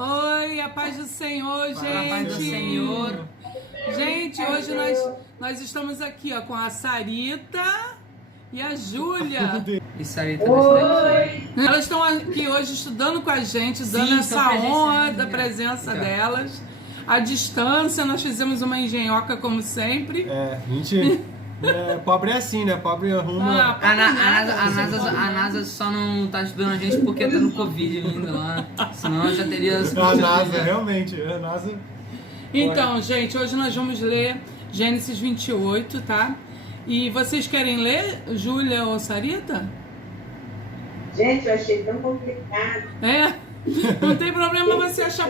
Oi, a paz do Senhor, gente. A paz do Senhor. Gente, hoje nós estamos aqui ó, com a Sarita e a Júlia. E Sarita daqui. Elas estão aqui hoje estudando com a gente, dando essa honra da presença delas. À distância, nós fizemos uma engenhoca como sempre. A gente... pobre é assim, né? Pobre arruma... A NASA só não tá estudando a gente porque tá no Covid ainda lá. Senão já teria... A NASA, realmente. A NASA... Então, gente, hoje nós vamos ler Gênesis 28, tá? E vocês querem ler, Júlia ou Sarita? Gente, eu achei tão complicado. Não tem problema você achar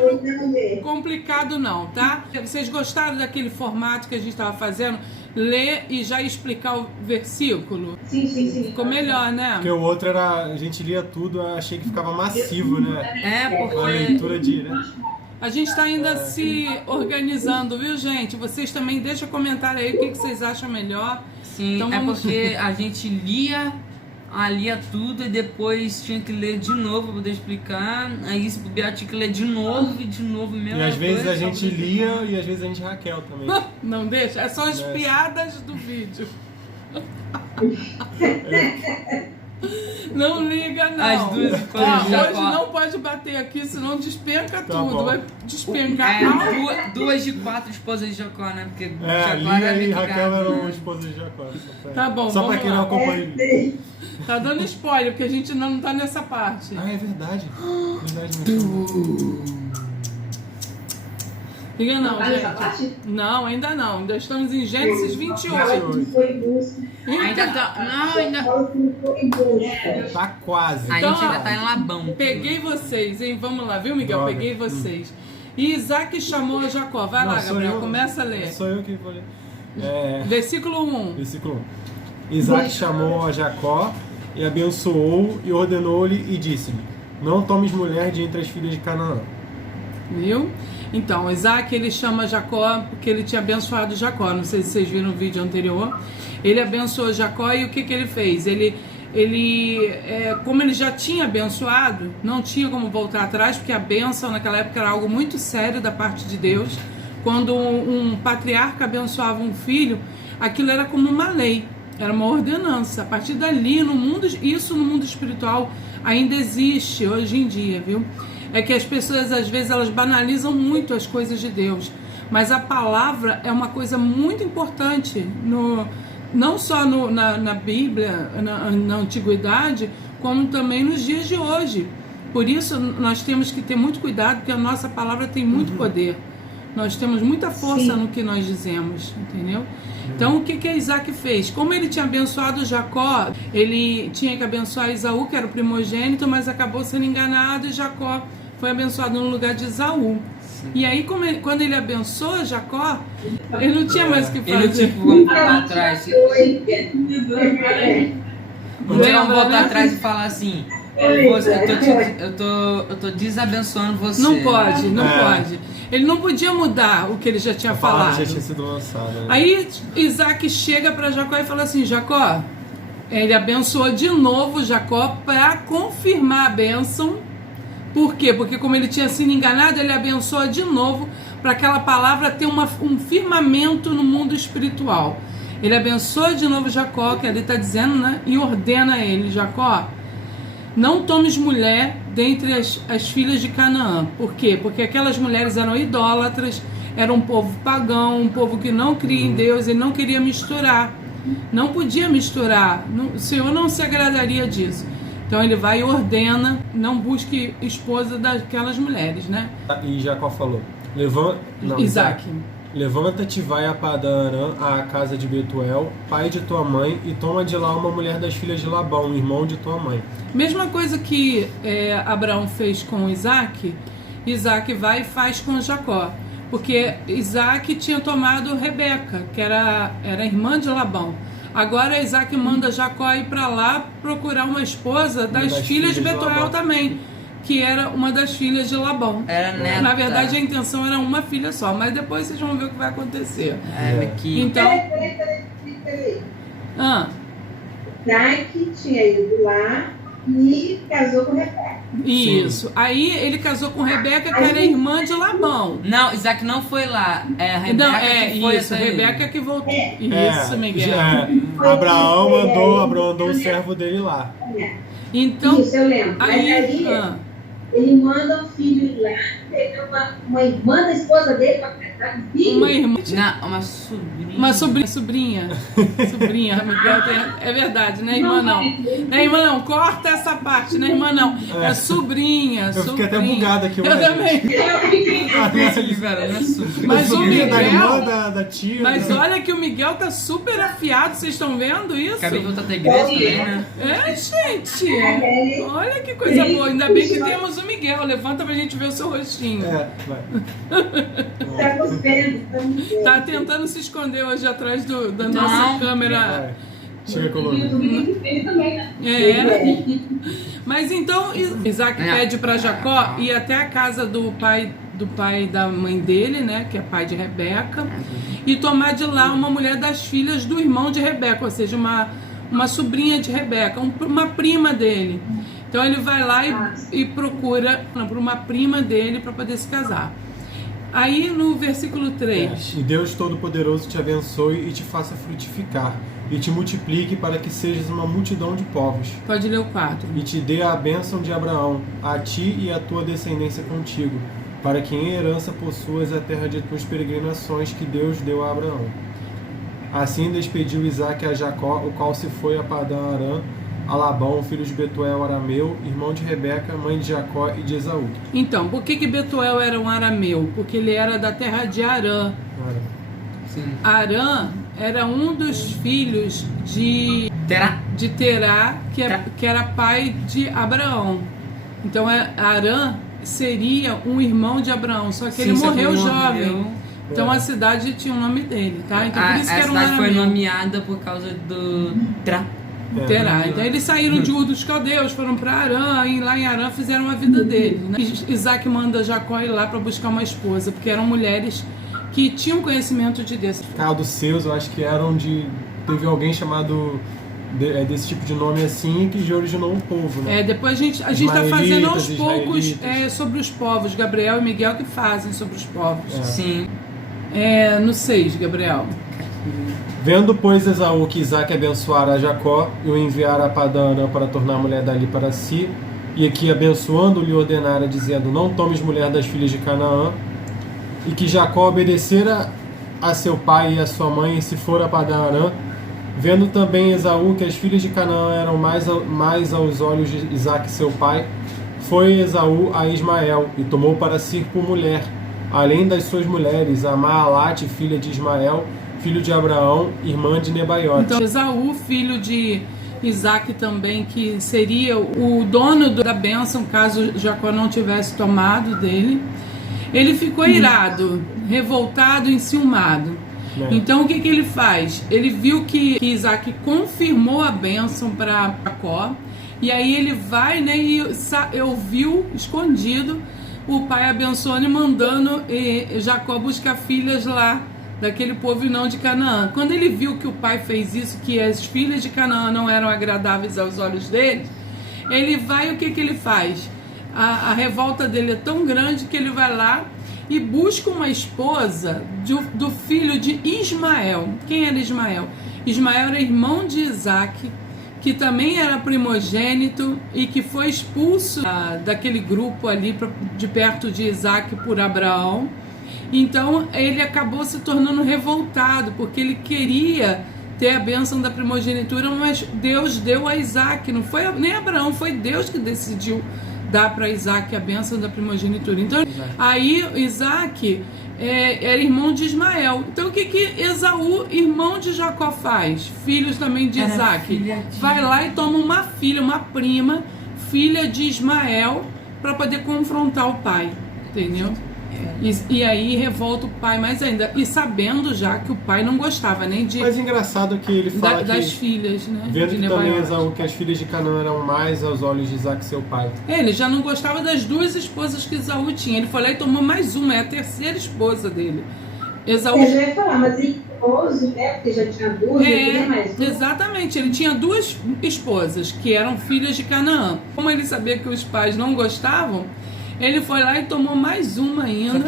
complicado não, tá? Vocês gostaram daquele formato que a gente estava fazendo? Ler e já explicar o versículo? Sim. Ficou melhor, né? Porque o outro era... A gente lia tudo, eu achei que ficava massivo, né? porque... A leitura de... né? A gente está ainda se organizando, viu, gente? Vocês também deixam comentário aí o que vocês acham melhor. Sim, então, vamos... porque a gente lia tudo e depois tinha que ler de novo para poder explicar. Aí se bobear tinha que ler de novo mesmo. E às vezes a gente lia e às vezes a gente Raquel também. Não deixa? É só as piadas do vídeo. Não liga, não. As duas esposas de Jacó. Hoje não pode bater aqui, senão despenca tudo. Bom. Vai despencar. Duas de 4 esposas de Jacó, né? Porque Jacó Lia era e meio Raquel gato, eram né? esposas de Jacó. Tá bom, só vamos pra quem lá. não acompanha. Tá dando spoiler, porque a gente ainda não tá nessa parte. Ah, é verdade. Verdade. Liga não, Vai nessa gente. parte? Não, ainda não. Ainda estamos em Gênesis 28. Foi em busca. Ainda tá... Não, ainda... Fala que não foi em busca. Tá quase. A Então, gente ainda tá em Labão. Peguei vocês, hein? Vamos lá, viu, Miguel? Droga. Peguei vocês. E Isaac chamou a Jacó. Vai Não, lá, sou Gabriel, eu. começa a ler. Sou eu que vou ler. Versículo 1. Versículo 1. Isaac chamou a Jacó e abençoou e ordenou-lhe e disse-lhe: não tomes mulher de entre as filhas de Canaã. Viu? Então, Isaac, ele chama Jacó porque ele tinha abençoado Jacó. Não sei se vocês viram o vídeo anterior. Ele abençoou Jacó e o que ele fez? Como ele já tinha abençoado, não tinha como voltar atrás, porque a bênção naquela época era algo muito sério da parte de Deus. Quando um patriarca abençoava um filho, aquilo era como uma lei, era uma ordenança. A partir dali, isso no mundo espiritual ainda existe hoje em dia, viu? É que as pessoas, às vezes, elas banalizam muito as coisas de Deus. Mas a palavra é uma coisa muito importante, não só na Bíblia, na Antiguidade, como também nos dias de hoje. Por isso, nós temos que ter muito cuidado, porque a nossa palavra tem muito poder. Nós temos muita força no que nós dizemos, entendeu? Então, o que Isaac fez? Como ele tinha abençoado Jacó, ele tinha que abençoar Esaú, que era o primogênito, mas acabou sendo enganado e Jacó foi abençoado no lugar de Esaú. E aí, quando ele abençoou Jacó, ele não tinha mais o que fazer. Ele tipo, vamos voltar atrás. Não tinha como voltar atrás e falar assim: eu tô desabençoando você. Não pode. Ele não podia mudar o que ele já tinha A palavra falado. já tinha sido lançada. Né? Aí Isaac chega para Jacó e fala assim: Jacó, ele abençoou de novo Jacó para confirmar a bênção. Por quê? Porque como ele tinha sido enganado, ele abençoa de novo para aquela palavra ter um firmamento no mundo espiritual. Ele abençoa de novo Jacó, que ali está dizendo, né? E ordena a ele: Jacó, não tomes mulher dentre as filhas de Canaã. Por quê? Porque aquelas mulheres eram idólatras, era um povo pagão, um povo que não cria em Deus, ele não queria misturar. Não podia misturar. O Senhor não se agradaria disso. Então ele vai e ordena: não busque esposa daquelas mulheres, né? E Jacó falou: Isaac. Levanta-te, vai a Padã-Arã, à casa de Betuel, pai de tua mãe, e toma de lá uma mulher das filhas de Labão, irmão de tua mãe. Mesma coisa que Abraão fez com Isaac, Isaac vai e faz com Jacó. Porque Isaac tinha tomado Rebeca, que era irmã de Labão. Agora Isaac manda Jacó ir para lá procurar uma esposa das filhas de Betuel também, que era uma das filhas de Labão. Era neta. Na verdade, a intenção era uma filha só, mas depois vocês vão ver o que vai acontecer. Que... Então... Peraí. Ah, Isaac tinha ido lá e casou com Rebeca. Isso. Aí ele casou com Rebeca, que era irmã de Labão. Não, Isaac não foi lá. É a Rebeca Não, que foi isso, até ele. Rebeca que voltou. Isso, Miguel. Abraão mandou o servo dele lá. Então, Isso, eu lembro. Mas aí, ele manda um filho ir lá, pegar uma irmã da esposa dele para casar com o filho. uma irmã. Não, uma sobrinha. Uma sobrinha. Sobrinha, Miguel é verdade, né, irmã não? Não é irmã não, corta essa parte, né, irmã não? É sobrinha. Eu fiquei até bugado aqui. Eu também. Cara, não é sobrinha. Mas o Sobrinha da irmã, Miguel. da tia. Mas olha que o Miguel tá super afiado, vocês estão vendo isso? Acabei de voltar da igreja também, né? É, gente. Olha que coisa boa. Ainda bem que temos o Miguel. Levanta pra gente ver o seu rostinho. Vai. Está com pena, Tá tentando se esconder hoje atrás da nossa Não. câmera. Vai. Chega, coluna. ele também, né? É. Mas então Isaac pede para Jacó ir até a casa do pai e da mãe dele, né, que é pai de Rebeca, e tomar de lá uma mulher das filhas do irmão de Rebeca, ou seja, uma sobrinha de Rebeca, uma prima dele. Então ele vai lá e procura por uma prima dele para poder se casar. Aí no versículo 3. E Deus Todo-Poderoso te abençoe e te faça frutificar, e te multiplique para que sejas uma multidão de povos. Pode ler o 4. E te dê a bênção de Abraão, a ti e a tua descendência contigo, para que em herança possuas a terra de tuas peregrinações que Deus deu a Abraão. Assim despediu Isaque a Jacó, o qual se foi a Padã Arã, a Labão, filho de Betuel arameu, irmão de Rebeca, mãe de Jacó e de Esaú. Então, por que Betuel era um arameu? Porque ele era da terra de Arã. Sim. Arã era um dos filhos de Terá, que era pai de Abraão. Então Arã seria um irmão de Abraão, só que ele morreu jovem. Então a cidade tinha o nome dele, tá? Então por isso que era um cidade foi arameu. nomeada por causa do Terá. Então eles saíram de Ur dos Caldeus, foram para Arã, e lá em Arã fizeram a vida dele, né? Isaac manda Jacó ir lá para buscar uma esposa, porque eram mulheres que tinham conhecimento de Deus. Dos seus, eu acho que eram de... Teve alguém chamado desse tipo de nome assim, que originou um povo, né? Depois a gente está fazendo aos poucos israelitas. sobre os povos. Gabriel e Miguel que fazem sobre os povos. Sim. No 6, Gabriel. Vendo, pois, Esaú que Isaque abençoara a Jacó e o enviara a Padã Arã para tornar a mulher dali para si, e que abençoando lhe ordenara, dizendo: não tomes mulher das filhas de Canaã, e que Jacó obedecera a seu pai e a sua mãe e se fora a Padã Arã, vendo também Esaú que as filhas de Canaã eram mais aos olhos de Isaque seu pai, foi Esaú a Ismael e tomou para si por mulher, além das suas mulheres, a Maalate, filha de Ismael, filho de Abraão, irmã de Nebaiote. Então Esaú, filho de Isaque também, que seria o dono da bênção caso Jacó não tivesse tomado dele, ele ficou irado, revoltado, enciumado. Então o que ele faz? Ele viu que Isaque confirmou a bênção para Jacó, e aí ele vai, né, e ouviu escondido o pai abençoando e mandando Jacó buscar filhas lá daquele povo e não de Canaã. Quando ele viu que o pai fez isso, que as filhas de Canaã não eram agradáveis aos olhos dele, ele vai, o que ele faz? A revolta dele é tão grande que ele vai lá e busca uma esposa do filho de Ismael. Quem era Ismael? Ismael era irmão de Isaque, que também era primogênito e que foi expulso daquele grupo ali de perto de Isaque por Abraão. Então ele acabou se tornando revoltado, porque ele queria ter a bênção da primogenitura, mas Deus deu a Isaque, não foi nem Abraão, foi Deus que decidiu dar para Isaque a bênção da primogenitura. Então aí Isaque era irmão de Ismael. Então o que Esaú, irmão de Jacó, faz? Filhos também de Isaque. Vai lá e toma uma filha, uma prima, filha de Ismael, para poder confrontar o pai, entendeu? E aí revolta o pai mais ainda, e sabendo já que o pai não gostava nem de... Mas engraçado que ele fala das filhas, né? Vendo que também Esaú que as filhas de Canaã eram mais aos olhos de Isaque seu pai. Ele já não gostava das duas esposas que Esaú tinha. Ele foi lá e tomou mais uma, é a terceira esposa dele. Esaú... Eu já ia falar, mas ele esposo, né? Porque já tinha duas, ele queria mais uma. Exatamente, ele tinha 2 esposas que eram filhas de Canaã. Como ele sabia que os pais não gostavam, ele foi lá e tomou mais uma ainda,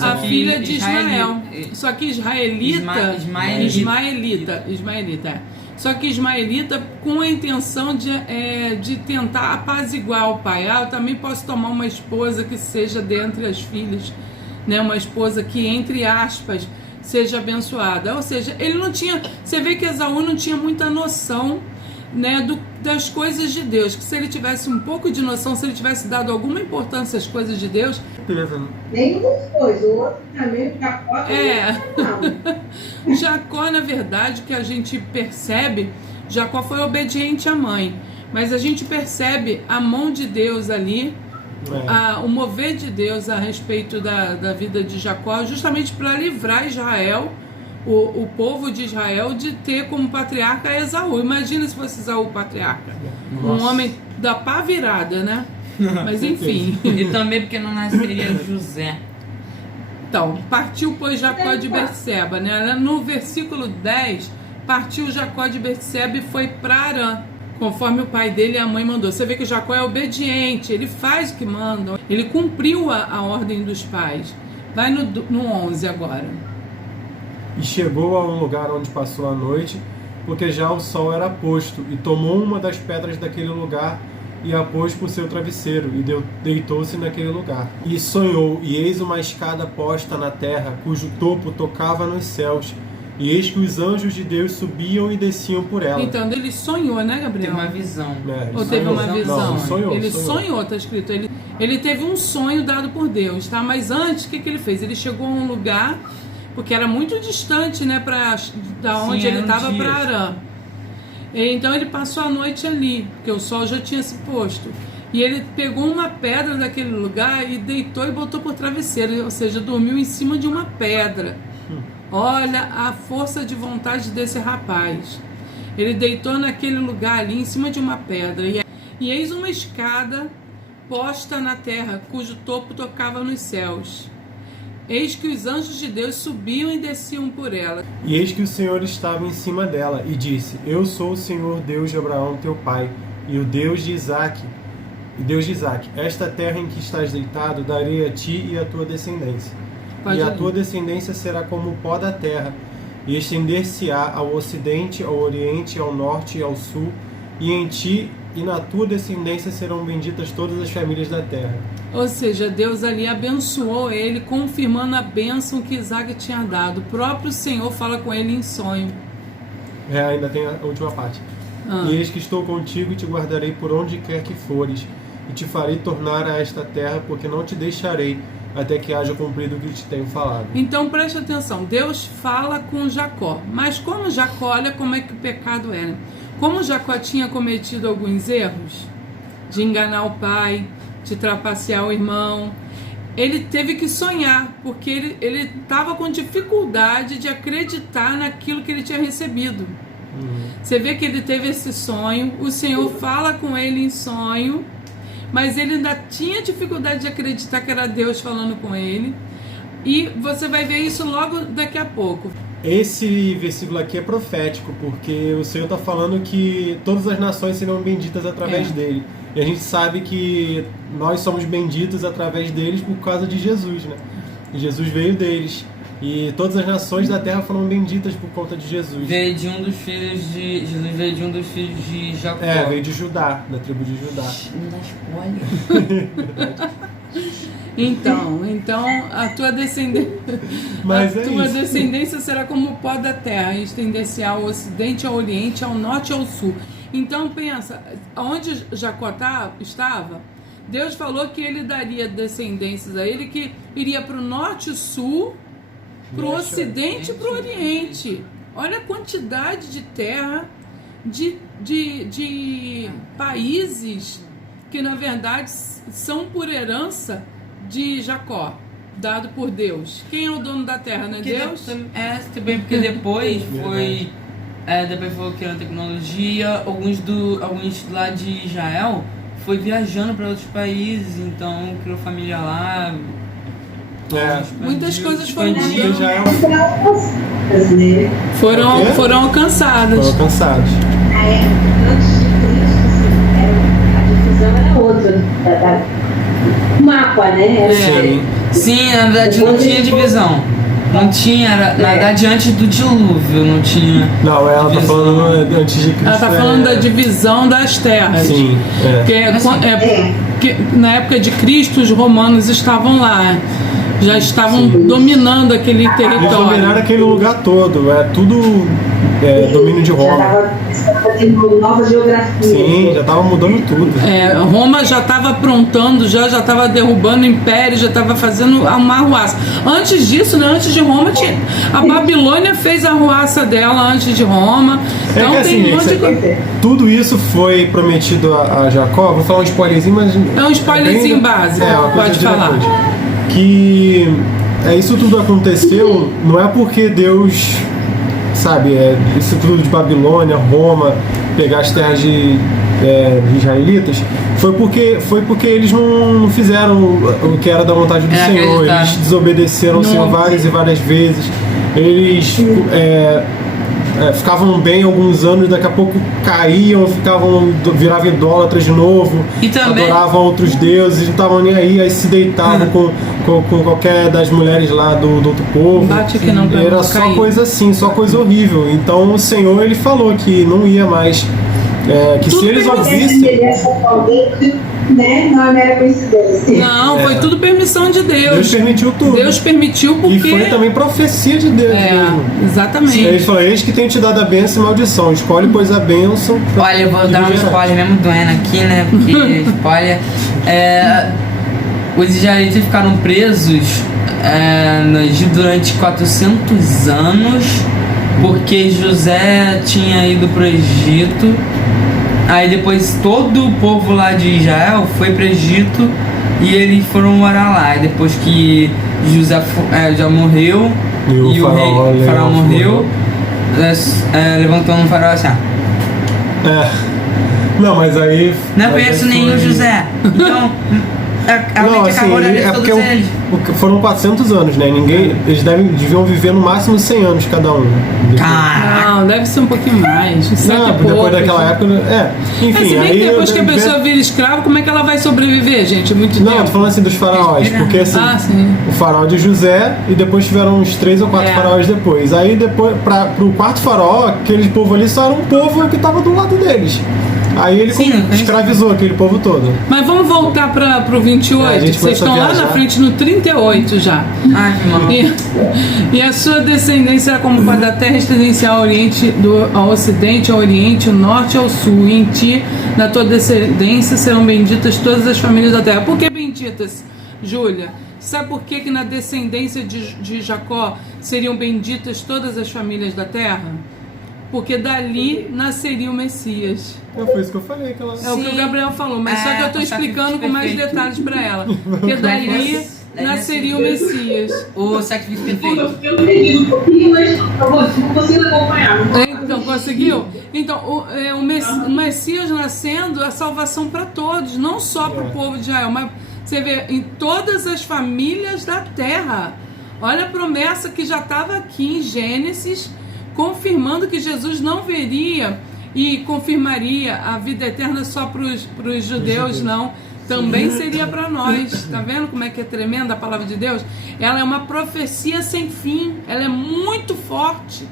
a filha de Ismael. Só que ismaelita. Só que ismaelita com a intenção de tentar apaziguar o pai. Eu também posso tomar uma esposa que seja dentre as filhas, né? Uma esposa que, entre aspas, seja abençoada. Ou seja, ele não tinha... Você vê que Esaú não tinha muita noção, né, das coisas de Deus. Que se ele tivesse um pouco de noção, se ele tivesse dado alguma importância às coisas de Deus... Nenhum dos dois. O outro também, o Jacó, O Jacó, na verdade, que a gente percebe, Jacó foi obediente à mãe. Mas a gente percebe a mão de Deus ali, o mover de Deus a respeito da vida de Jacó, justamente para livrar Israel, o povo de Israel, de ter como patriarca Esaú. Imagina se fosse Esaú o patriarca. Um homem da pá virada, né? Mas enfim. E também porque não nasceria José. Então, partiu, pois, Jacó de Berseba, né? No versículo 10, partiu Jacó de Berseba e foi para Arã, conforme o pai dele e a mãe mandou. Você vê que Jacó é obediente, ele faz o que mandam, ele cumpriu a ordem dos pais. Vai no 11 agora. E chegou a um lugar onde passou a noite, porque já o sol era posto, e tomou uma das pedras daquele lugar e a pôs por seu travesseiro, e deitou-se naquele lugar. E sonhou, e eis uma escada posta na terra, cujo topo tocava nos céus, e eis que os anjos de Deus subiam e desciam por ela. Então, ele sonhou, né, Gabriel? Teve uma visão. Ou teve uma visão? Não, sonhou. Ele sonhou, tá escrito. Ele teve um sonho dado por Deus, tá? Mas antes, o que ele fez? Ele chegou a um lugar, porque era muito distante, né, da onde ele estava para Arã. Então ele passou a noite ali, porque o sol já tinha se posto. E ele pegou uma pedra daquele lugar e deitou e botou por travesseiro, ou seja, dormiu em cima de uma pedra. Olha a força de vontade desse rapaz. Ele deitou naquele lugar ali, em cima de uma pedra. E eis uma escada posta na terra, cujo topo tocava nos céus. Eis que os anjos de Deus subiam e desciam por ela. E eis que o Senhor estava em cima dela, e disse: Eu sou o Senhor Deus de Abraão teu pai, e o Deus de Isaque. Esta terra em que estás deitado darei a ti e à tua descendência. E a tua descendência será como o pó da terra, e estender-se-á ao ocidente, ao oriente, ao norte e ao sul, e em ti e na tua descendência serão benditas todas as famílias da terra. Ou seja, Deus ali abençoou ele, confirmando a bênção que Isaac tinha dado. O próprio Senhor fala com ele em sonho. Ainda tem a última parte. E eis que estou contigo e te guardarei por onde quer que fores, e te farei tornar a esta terra, porque não te deixarei até que haja cumprido o que te tenho falado. Então preste atenção, Deus fala com Jacó, mas como Jacó, olha como é que o pecado era. Como Jacó tinha cometido alguns erros, de enganar o pai, de trapacear o irmão, ele teve que sonhar, porque ele estava com dificuldade de acreditar naquilo que ele tinha recebido. Você vê que ele teve esse sonho, o Senhor fala com ele em sonho, mas ele ainda tinha dificuldade de acreditar que era Deus falando com ele. E você vai ver isso logo daqui a pouco. Esse versículo aqui é profético, porque o Senhor está falando que todas as nações serão benditas através dele. E a gente sabe que nós somos benditos através deles por causa de Jesus, né? E Jesus veio deles. E todas as nações da terra foram benditas por conta de Jesus. Veio de um dos filhos de... Jesus veio de um dos filhos de Jacó. Veio de Judá, da tribo de Judá. Não dá spoiler. Então a tua descendência será como o pó da terra, e estender-se ao ocidente, ao oriente, ao norte e ao sul. Então pensa, onde Jacó estava, Deus falou que ele daria descendências a ele, que iria para o norte e sul, para o ocidente e para o oriente. Olha a quantidade de terra, de países que na verdade são por herança de Jacó, dado por Deus. Quem é o dono da terra, não é Deus? Também porque depois foi... depois foi criando tecnologia, alguns lá de Israel foi viajando para outros países, então criou família lá. Muitas coisas foram expandiu. Já é foram alcançadas. foram alcançados. Na época, antes de Cristo, a divisão era outra. O mapa, né? Era Sim. Sim, na verdade não tinha divisão. Não tinha, na verdade antes do dilúvio não tinha. Não, ela tá divisão. falando antes de Cristo. Ela está falando da divisão das terras. Sim, Que na época de Cristo os romanos estavam lá, já estavam dominando aquele Eles território. dominaram aquele lugar todo, é tudo domínio de Já Roma. estava tendo nova geografia. Sim, já tava mudando tudo. Roma já estava aprontando, já estava derrubando impérios, já estava fazendo uma arruaça. Antes disso, né, antes de Roma, a Babilônia fez a arruaça dela antes de Roma. Então que assim, tem um monte de coisa. tudo isso foi prometido a Jacó. Vou falar um spoilerzinho, mas. É um spoilerzinho básico, uma coisa pode de falar. depois. Que isso tudo aconteceu, não é porque Deus, sabe, isso tudo de Babilônia, Roma, pegar as terras de israelitas, foi porque eles não fizeram o que era da vontade do Senhor, eles desobedeceram ao Senhor várias e várias vezes, eles ficavam bem alguns anos, daqui a pouco caíam, viravam idólatras de novo, E também- adoravam outros deuses, não estavam nem aí se deitavam com qualquer das mulheres lá do outro povo. Bate aqui não, pra Era não só cair. coisa assim, só coisa horrível. Então o Senhor, ele falou que não ia mais, que Tudo se eles bem, ouvissem, Né? Não era coincidência. Não, foi tudo permissão de Deus Deus. permitiu tudo. Deus permitiu porque... E foi também profecia de Deus mesmo. Exatamente. Ele falou, eis que tem te dado a bênção e maldição. Escolhe, pois, a bênção. Olha, eu vou dar um spoiler mesmo doendo aqui, né? Porque spoiler. Os israelitas ficaram presos no Egito durante 400 anos, porque José tinha ido pro Egito. Aí depois todo o povo lá de Israel foi pro Egito e eles foram morar lá. E depois que José já morreu E o rei faraó morreu, levantou um faraó assim. Não, mas aí... Não conheço nenhum José. Então, Não, assim, acabou a vida de todos eles. foram 400 anos, né? Eles deviam viver no máximo 100 anos cada um. Caraca. Não, deve ser um pouquinho mais. Não, depois daquela época... Enfim, Mas se bem aí... que depois que a pessoa vira escravo, como é que ela vai sobreviver, gente? Muito Não, eu tempo. tô falando assim dos faraós, porque assim, sim. o faraó de José e depois tiveram uns 3 ou 4 faraós depois. Aí depois, pro quarto faraó, aquele povo ali só era um povo que tava do lado deles. Aí ele escravizou aquele povo todo. Mas vamos voltar pro 28. Vocês estão lá na frente no 38 já. Ai, que mal. E a sua descendência era como da terra residencial ao oriente, ao ocidente, ao oriente, ao norte e ao sul. E em ti, na tua descendência, serão benditas todas as famílias da terra. Por que benditas, Júlia? Sabe por que na descendência de Jacó seriam benditas todas as famílias da terra? Porque dali nasceria o Messias. Foi isso que eu falei. Que ela... É o que o Gabriel falou, mas só que eu estou explicando com mais detalhes para ela. Porque dali nasceria o Messias. O sacrifício perfeito. Eu entendi um pouquinho, mas não consigo acompanhar. Então, conseguiu? Então, o Messias nascendo, a salvação para todos, não só para o povo de Israel, mas você vê em todas as famílias da terra. Olha a promessa que já estava aqui em Gênesis, confirmando que Jesus não veria e confirmaria a vida eterna só para os judeus, não. Também seria para nós. Tá vendo como é que é tremenda a palavra de Deus? Ela é uma profecia sem fim. Ela é muito forte.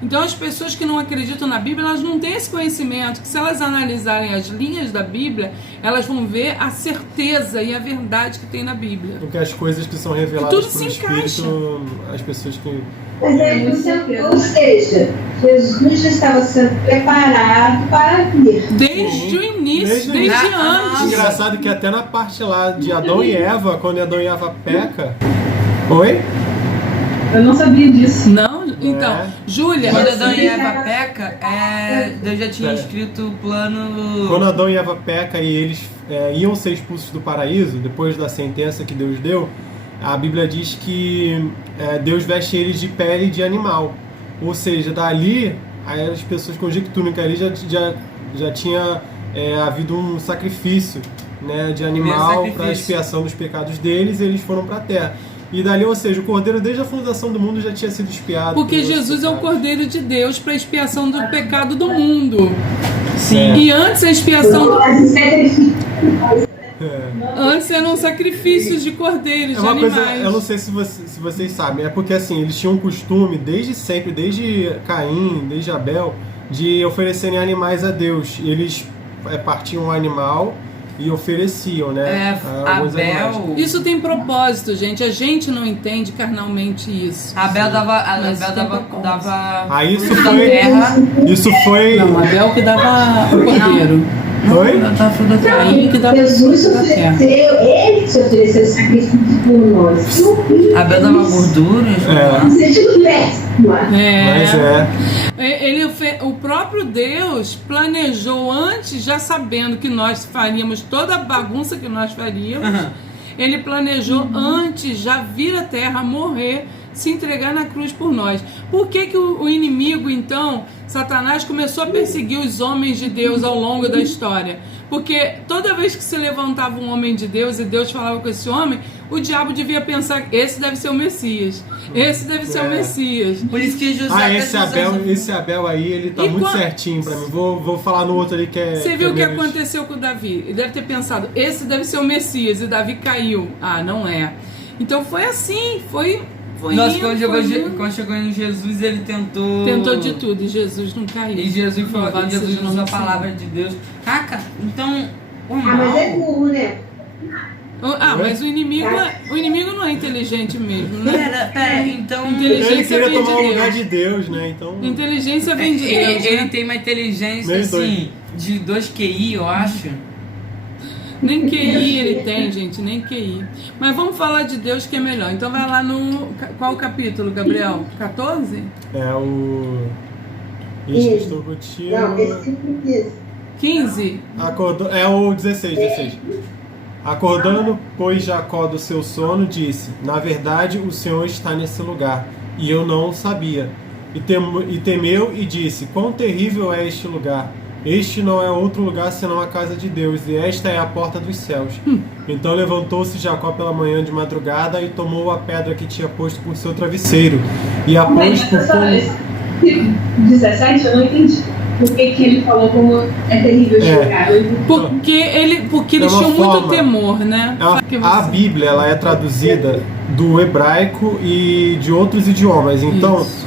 Então as pessoas que não acreditam na Bíblia, elas não têm esse conhecimento, que se elas analisarem as linhas da Bíblia, elas vão ver a certeza e a verdade que tem na Bíblia. Porque as coisas que são reveladas tudo pelo se encaixa. Espírito, as pessoas que... Ou seja, Jesus já estava sendo preparado para vir. Desde o início, desde antes. Engraçado que até na parte lá de Adão e Eva, quando Adão e Eva peca... Oi? Eu não sabia disso. Não? Então, Júlia... Quando Adão e Eva peca, Deus já tinha escrito o plano... Quando Adão e Eva peca e eles iam ser expulsos do paraíso, depois da sentença que Deus deu, a Bíblia diz que Deus veste eles de pele de animal. Ou seja, dali, as pessoas conjecturam que ali já tinha havido um sacrifício, né, de animal para expiação dos pecados deles, e eles foram para a terra. E dali, ou seja, o Cordeiro desde a fundação do mundo já tinha sido expiado. Porque pelos Jesus é o pecados. Cordeiro de Deus para expiação do pecado do mundo. Sim. E antes a expiação do... Mas isso é difícil. Antes eram sacrifícios de cordeiros, É de uma coisa, animais. eu não sei se vocês sabem, é porque assim, eles tinham um costume desde sempre, desde Caim, desde Abel, de oferecerem animais a Deus. E eles partiam um animal e ofereciam, né? alguns animais. Abel. Isso tem propósito, gente. A gente não entende carnalmente isso. Abel dava. Mas Abel tem dava. propósito. dava Aí isso da foi. terra. Isso foi. Não, Abel que dava o cordeiro. Oi? Dava fruto da terra. Caim que dava Jesus se fruto da terra. ofereceu, ele se ofereceu sacrifício por nós. Abel dava gordura. Seja péssimo. Mas O próprio Deus planejou antes, já sabendo que nós faríamos toda a bagunça que nós faríamos. Ele planejou antes já vir à terra, morrer, se entregar na cruz por nós. Por que o inimigo, então, Satanás, começou a perseguir os homens de Deus ao longo da história? Porque toda vez que se levantava um homem de Deus e Deus falava com esse homem, o diabo devia pensar, esse deve ser o Messias, esse deve ser o Messias. Por isso que José. esse Abel aí, ele tá E muito quando- certinho pra mim. Vou falar no outro ali que é. Você viu o que menos- aconteceu com o Davi? Ele deve ter pensado, esse deve ser o Messias, e Davi caiu. Ah, não é. Então foi assim, foi Nossa, indo, quando chegou em Jesus, ele tentou. Tentou de tudo, e Jesus não caiu. E Jesus falou, Louvado seja Jesus o nome usou a do Senhor. palavra de Deus. Caca, então. O Ah, mal. mas é burro, né? Mas o inimigo não é inteligente mesmo, né? Pera, então. Inteligente. Ele queria vem de tomar o lugar Deus. de Deus, né? Então. Inteligência vem de Deus, Ele né? tem uma inteligência Meio assim, de 2 QI, eu acho. Nem QI ele tem, gente, nem QI. Mas vamos falar de Deus que é melhor. Então vai lá no... Qual o capítulo, Gabriel? 14? É o. Isso, estou contigo. Não, esse tipo disso. 15? É o 16. Acordando, pois Jacó do seu sono, disse: Na verdade, o Senhor está nesse lugar, e eu não o sabia. E temeu e disse: Quão terrível é este lugar! Este não é outro lugar senão a casa de Deus, e esta é a porta dos céus. Então levantou-se Jacó pela manhã de madrugada e tomou a pedra que tinha posto por seu travesseiro, e a pôs por como... 17, eu não entendi. Por que ele falou como é terrível esse lugar? Eu entendi. Porque eles É uma tinham muito forma. temor, né? A Bíblia, ela é traduzida do hebraico e de outros idiomas. Então, Isso.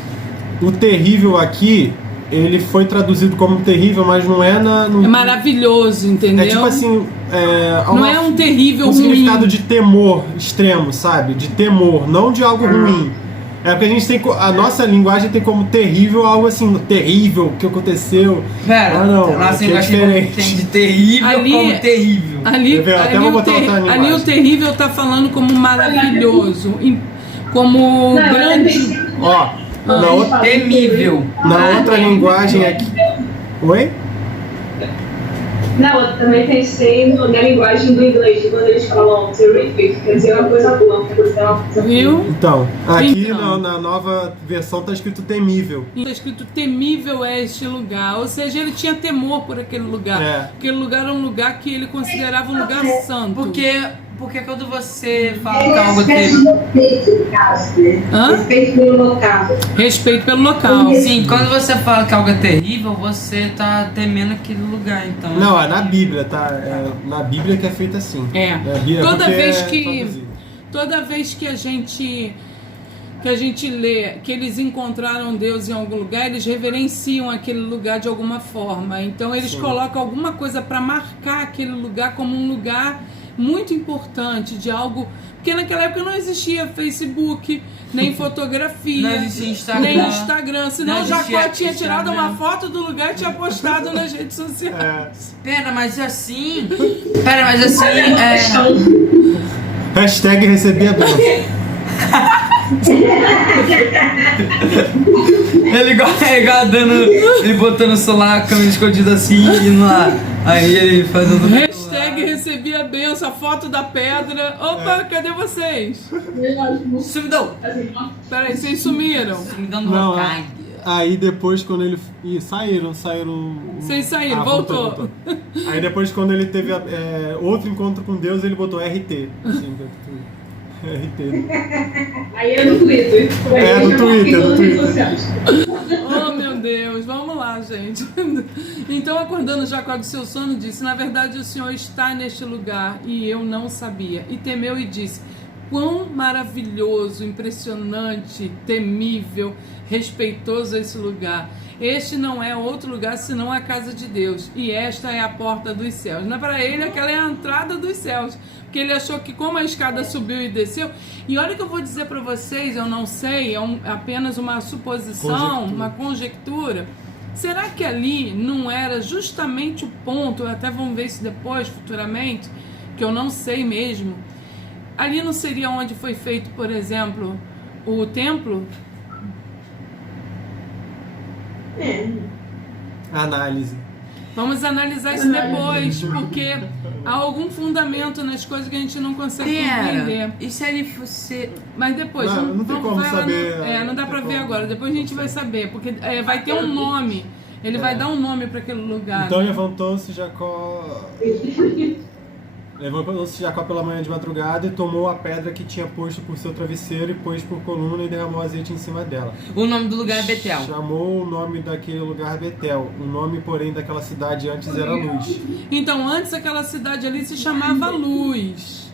o terrível aqui, ele foi traduzido como terrível, mas não é no... É maravilhoso, entendeu? É tipo assim... Não é um terrível um ruim. significado de temor extremo, sabe? De temor, não de algo ruim. É porque a gente tem... A nossa linguagem tem como terrível algo assim, terrível, o que aconteceu. Pera, não, nossa aqui é linguagem diferente. tem de terrível Ali- como terrível. Ali, Até ali, vou o, botar outra linguagem. ali o terrível tá falando como maravilhoso, como Não, eu grande. pensei- Ó, na outra... Temível. Na outra linguagem aqui... Oi? Não, eu também pensei na linguagem do inglês, quando eles falam terrific, quer dizer uma coisa boa, quer dizer uma coisa Viu? Então, aqui Então. na nova versão tá escrito temível. Está escrito temível é este lugar, ou seja, ele tinha temor por aquele lugar. É. Aquele lugar era um lugar que ele considerava um lugar santo. Porque quando você fala que É algo uma espécie terrível. de respeito, no caso, né? Hã? Respeito pelo local. Respeito pelo local. Sim, quando você fala que algo é terrível, você tá temendo aquele lugar, então. Não, é na Bíblia, tá? É na Bíblia que é feito assim. É. Na Bíblia, Toda porque vez é que traduzido. toda vez que a gente lê que eles encontraram Deus em algum lugar, eles reverenciam aquele lugar de alguma forma. Então eles Sim. colocam alguma coisa para marcar aquele lugar como um lugar muito importante, de algo... Porque naquela época não existia Facebook, nem fotografia, Não existia Instagram. nem Instagram. Senão Não existia Jacó tinha tirado Instagram. uma foto do lugar e tinha postado nas redes sociais. Pera, mas assim. É... Hashtag recebi a benção. Ele igual dando. Ele botando o celular, a câmera escondida assim, indo lá. Aí ele fazendo. Hashtag recebi a benção, a foto da pedra. Opa, cadê vocês? Sumidão! Peraí, vocês sumiram. Me dando Não, vontade. aí depois quando ele... Ih, saíram. Vocês saíram, voltou. Aí depois quando ele teve outro encontro com Deus, ele botou RT. Assim, RT. Aí é no Twitter. É, no Twitter, no Twitter. Oh, meu Deus, vamos lá, gente. Então, acordando Jacó do seu sono, disse: na verdade, o Senhor está neste lugar e eu não sabia. E temeu e disse: quão maravilhoso, impressionante, temível, respeitoso é esse lugar. Este não é outro lugar senão a casa de Deus, e esta é a porta dos céus. Não é para ele, aquela é a entrada dos céus, porque ele achou que como a escada subiu e desceu. E olha o que eu vou dizer para vocês, eu não sei, é apenas uma suposição, uma conjectura. Será que ali não era justamente o ponto, até vamos ver isso depois, futuramente, que eu não sei mesmo. Ali não seria onde foi feito, por exemplo, o templo? Análise. Vamos analisar isso depois, porque há algum fundamento nas coisas que a gente não consegue entender. E se ele fosse... Mas depois, não tem como saber. Não dá pra ver agora, depois a gente vai saber, porque vai ter um nome. Ele vai dar um nome para aquele lugar. Então né? levantou-se Jacó pela manhã de madrugada e tomou a pedra que tinha posto por seu travesseiro e pôs por coluna e derramou azeite em cima dela. O nome do lugar é Betel. Chamou o nome daquele lugar Betel. O nome, porém, daquela cidade antes era Luz. Então, antes aquela cidade ali se chamava Luz.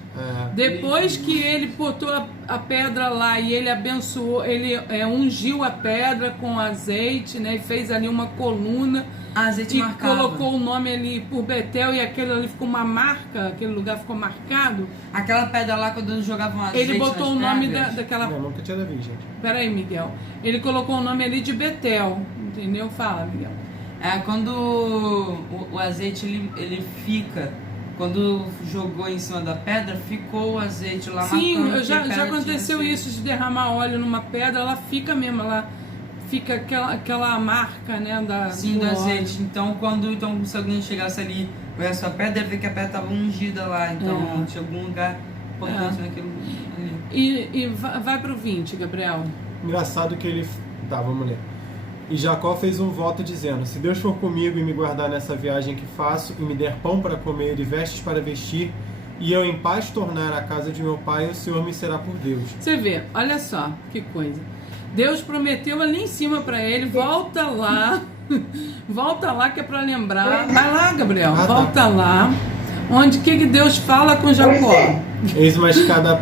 Depois que ele botou a pedra lá e ele abençoou, ele ungiu a pedra com azeite, né? E fez ali uma coluna. Azeite e marcava. Colocou o nome ali por Betel e aquele ali ficou uma marca, aquele lugar ficou marcado. Aquela pedra lá, quando jogavam azeite Ele botou o nome daquela... Não, nunca tinha visto, gente. Peraí, Miguel. Ele colocou o nome ali de Betel, entendeu? Fala, Miguel. Quando o azeite ele fica... Quando jogou em cima da pedra, ficou o azeite lá. Sim, já aconteceu isso de derramar óleo numa pedra, ela fica mesmo, ela fica aquela marca, né, do azeite. Então, se alguém chegasse ali com essa pedra, deve ver que a pedra estava ungida lá. Então, tinha algum lugar importante naquilo ali. E vai pro 20, Gabriel. Engraçado que ele... Tá, vamos ler. E Jacó fez um voto dizendo: se Deus for comigo e me guardar nessa viagem que faço, e me der pão para comer e vestes para vestir, e eu em paz tornar a casa de meu pai, o Senhor me será por Deus. Você vê, olha só que coisa. Deus prometeu ali em cima para ele: volta lá, volta lá que é para lembrar. Vai lá, Gabriel, volta lá. Onde que Deus fala com Jacó? Eis uma escada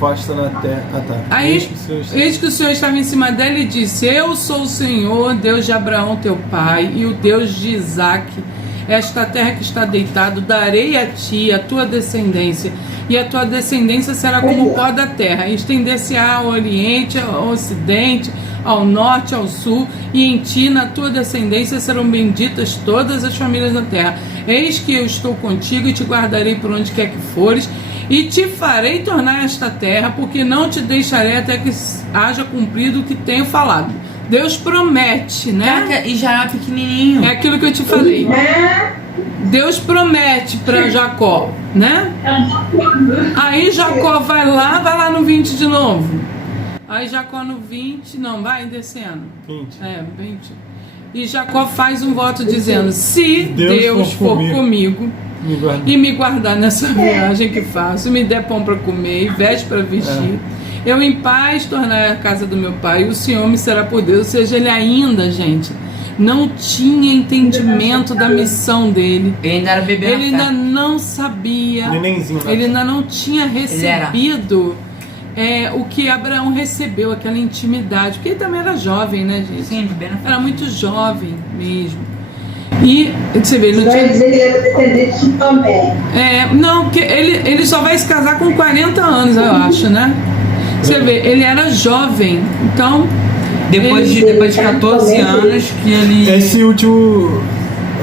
posta na terra. Aí, eis que o Senhor estava em cima dela e disse: eu sou o Senhor, Deus de Abraão teu pai, e o Deus de Isaque. Esta terra que está deitado, darei a ti, a tua descendência, e a tua descendência será como o pó da terra, e estender-se-á ao oriente, ao ocidente, ao norte, ao sul, e em ti, na tua descendência, serão benditas todas as famílias da terra. Eis que eu estou contigo e te guardarei por onde quer que fores, e te farei tornar esta terra, porque não te deixarei até que haja cumprido o que tenho falado. Deus promete, né? E já era pequenininho. É aquilo que eu te falei. Deus promete para Jacó, né? Aí Jacó vai lá no 20 de novo. Aí Jacó no 20, não, vai descendo. 20. 20. E Jacó faz um voto dizendo: se Deus for comigo e me guardar nessa viagem que faço, me der pão para comer e veste para vestir, eu em paz tornar a casa do meu pai, e o Senhor me será por Deus. Ou seja, ele ainda, gente, não tinha entendimento da missão dele. Ele ainda era bebê. Ele ainda não sabia. Nenenzinho, né? Ele ainda não tinha recebido o que Abraão recebeu, aquela intimidade. Porque ele também era jovem, né, gente? Sim, bebê. Era muito jovem mesmo. E você vê, ele não vai tinha... dizer que ele era descendente de Tomé. Não, porque ele só vai se casar com 40 anos, eu acho, né? Você vê, ele era jovem, então... Depois de 14 anos que ele... Esse último...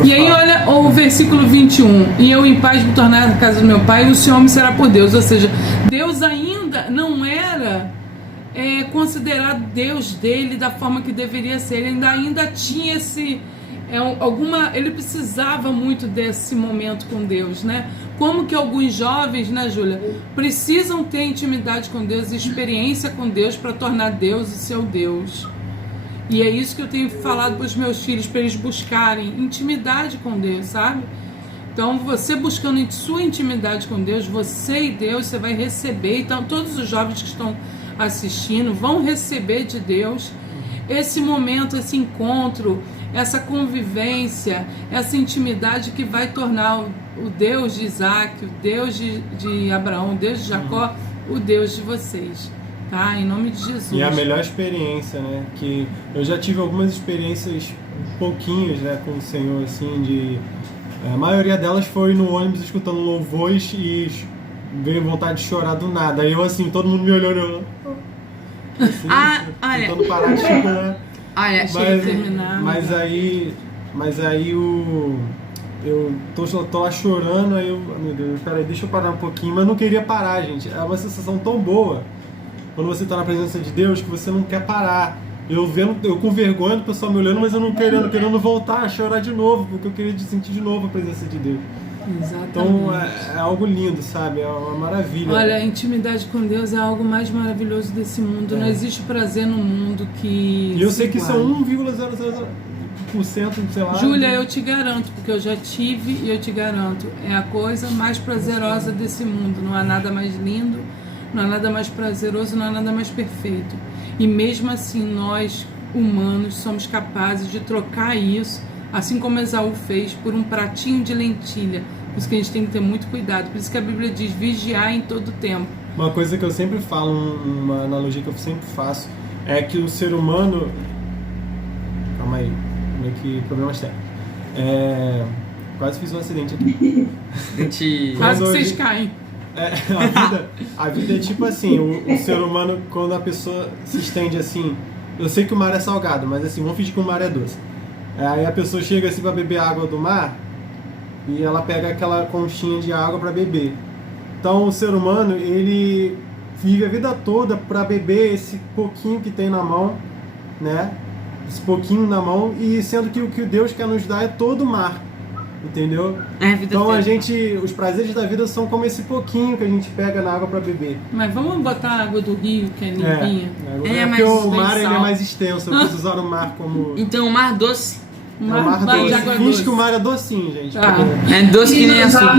E aí olha o versículo 21. E eu em paz me tornar a casa do meu pai, e o Senhor me será por Deus. Ou seja, Deus ainda não era considerado Deus dele da forma que deveria ser. Ele ainda tinha esse... ele precisava muito desse momento com Deus, né? Como que alguns jovens, né, Júlia, precisam ter intimidade com Deus, experiência com Deus para tornar Deus o seu Deus. E é isso que eu tenho falado para os meus filhos, para eles buscarem intimidade com Deus, sabe? Então, você buscando em sua intimidade com Deus, você e Deus, você vai receber. Então, todos os jovens que estão assistindo vão receber de Deus esse momento, esse encontro, essa convivência, essa intimidade que vai tornar o Deus de Isaac, o Deus de Abraão, o Deus de Jacó, o Deus de vocês. Tá? Em nome de Jesus. E a melhor experiência, né? Que eu já tive algumas experiências pouquinhas, né, com o Senhor, assim, a maioria delas foi no ônibus escutando louvores e veio vontade de chorar do nada. Aí eu, assim, todo mundo me olhando, assim, olha. tentando parar de chorar. Olha, Mas aí eu tô lá chorando, aí meu Deus, peraí, deixa eu parar um pouquinho, mas não queria parar, gente. É uma sensação tão boa quando você tá na presença de Deus que você não quer parar. Eu com vergonha do pessoal me olhando, mas eu não querendo voltar a chorar de novo, porque eu queria sentir de novo a presença de Deus. Exatamente. Então é algo lindo, sabe? É uma maravilha. Olha, a intimidade com Deus é algo mais maravilhoso desse mundo. Não existe prazer no mundo que. E eu sei que são 1,000%, sei lá. Júlia, eu te garanto, porque eu já tive e eu te garanto, é a coisa mais prazerosa desse mundo. Não há nada mais lindo, não há nada mais prazeroso, não há nada mais perfeito. E mesmo assim, nós, humanos, somos capazes de trocar isso, assim como Esaú fez, por um pratinho de lentilha. Por isso que a gente tem que ter muito cuidado. Por isso que a Bíblia diz vigiar em todo tempo. Uma coisa que eu sempre falo, uma analogia que eu sempre faço, é que o ser humano... Calma aí, meio que problemas técnicos. Quase fiz um acidente aqui. Quase que vocês caem. A vida é tipo assim, o ser humano, quando a pessoa se estende assim, eu sei que o mar é salgado, mas assim, vamos fingir que o mar é doce. Aí a pessoa chega assim para beber água do mar e ela pega aquela conchinha de água para beber. Então o ser humano, ele vive a vida toda para beber esse pouquinho que tem na mão, né? Esse pouquinho na mão, e sendo que o que Deus quer nos dar é todo o mar. Entendeu? Então os prazeres da vida são como esse pouquinho que a gente pega na água para beber. Mas vamos botar a água do rio, que é limpinha. Porque o mar ele é mais extenso, eu preciso usar o mar como... Então o mar doce. O mar doce. Finge que o mar é docinho, gente. É doce que nem açúcar.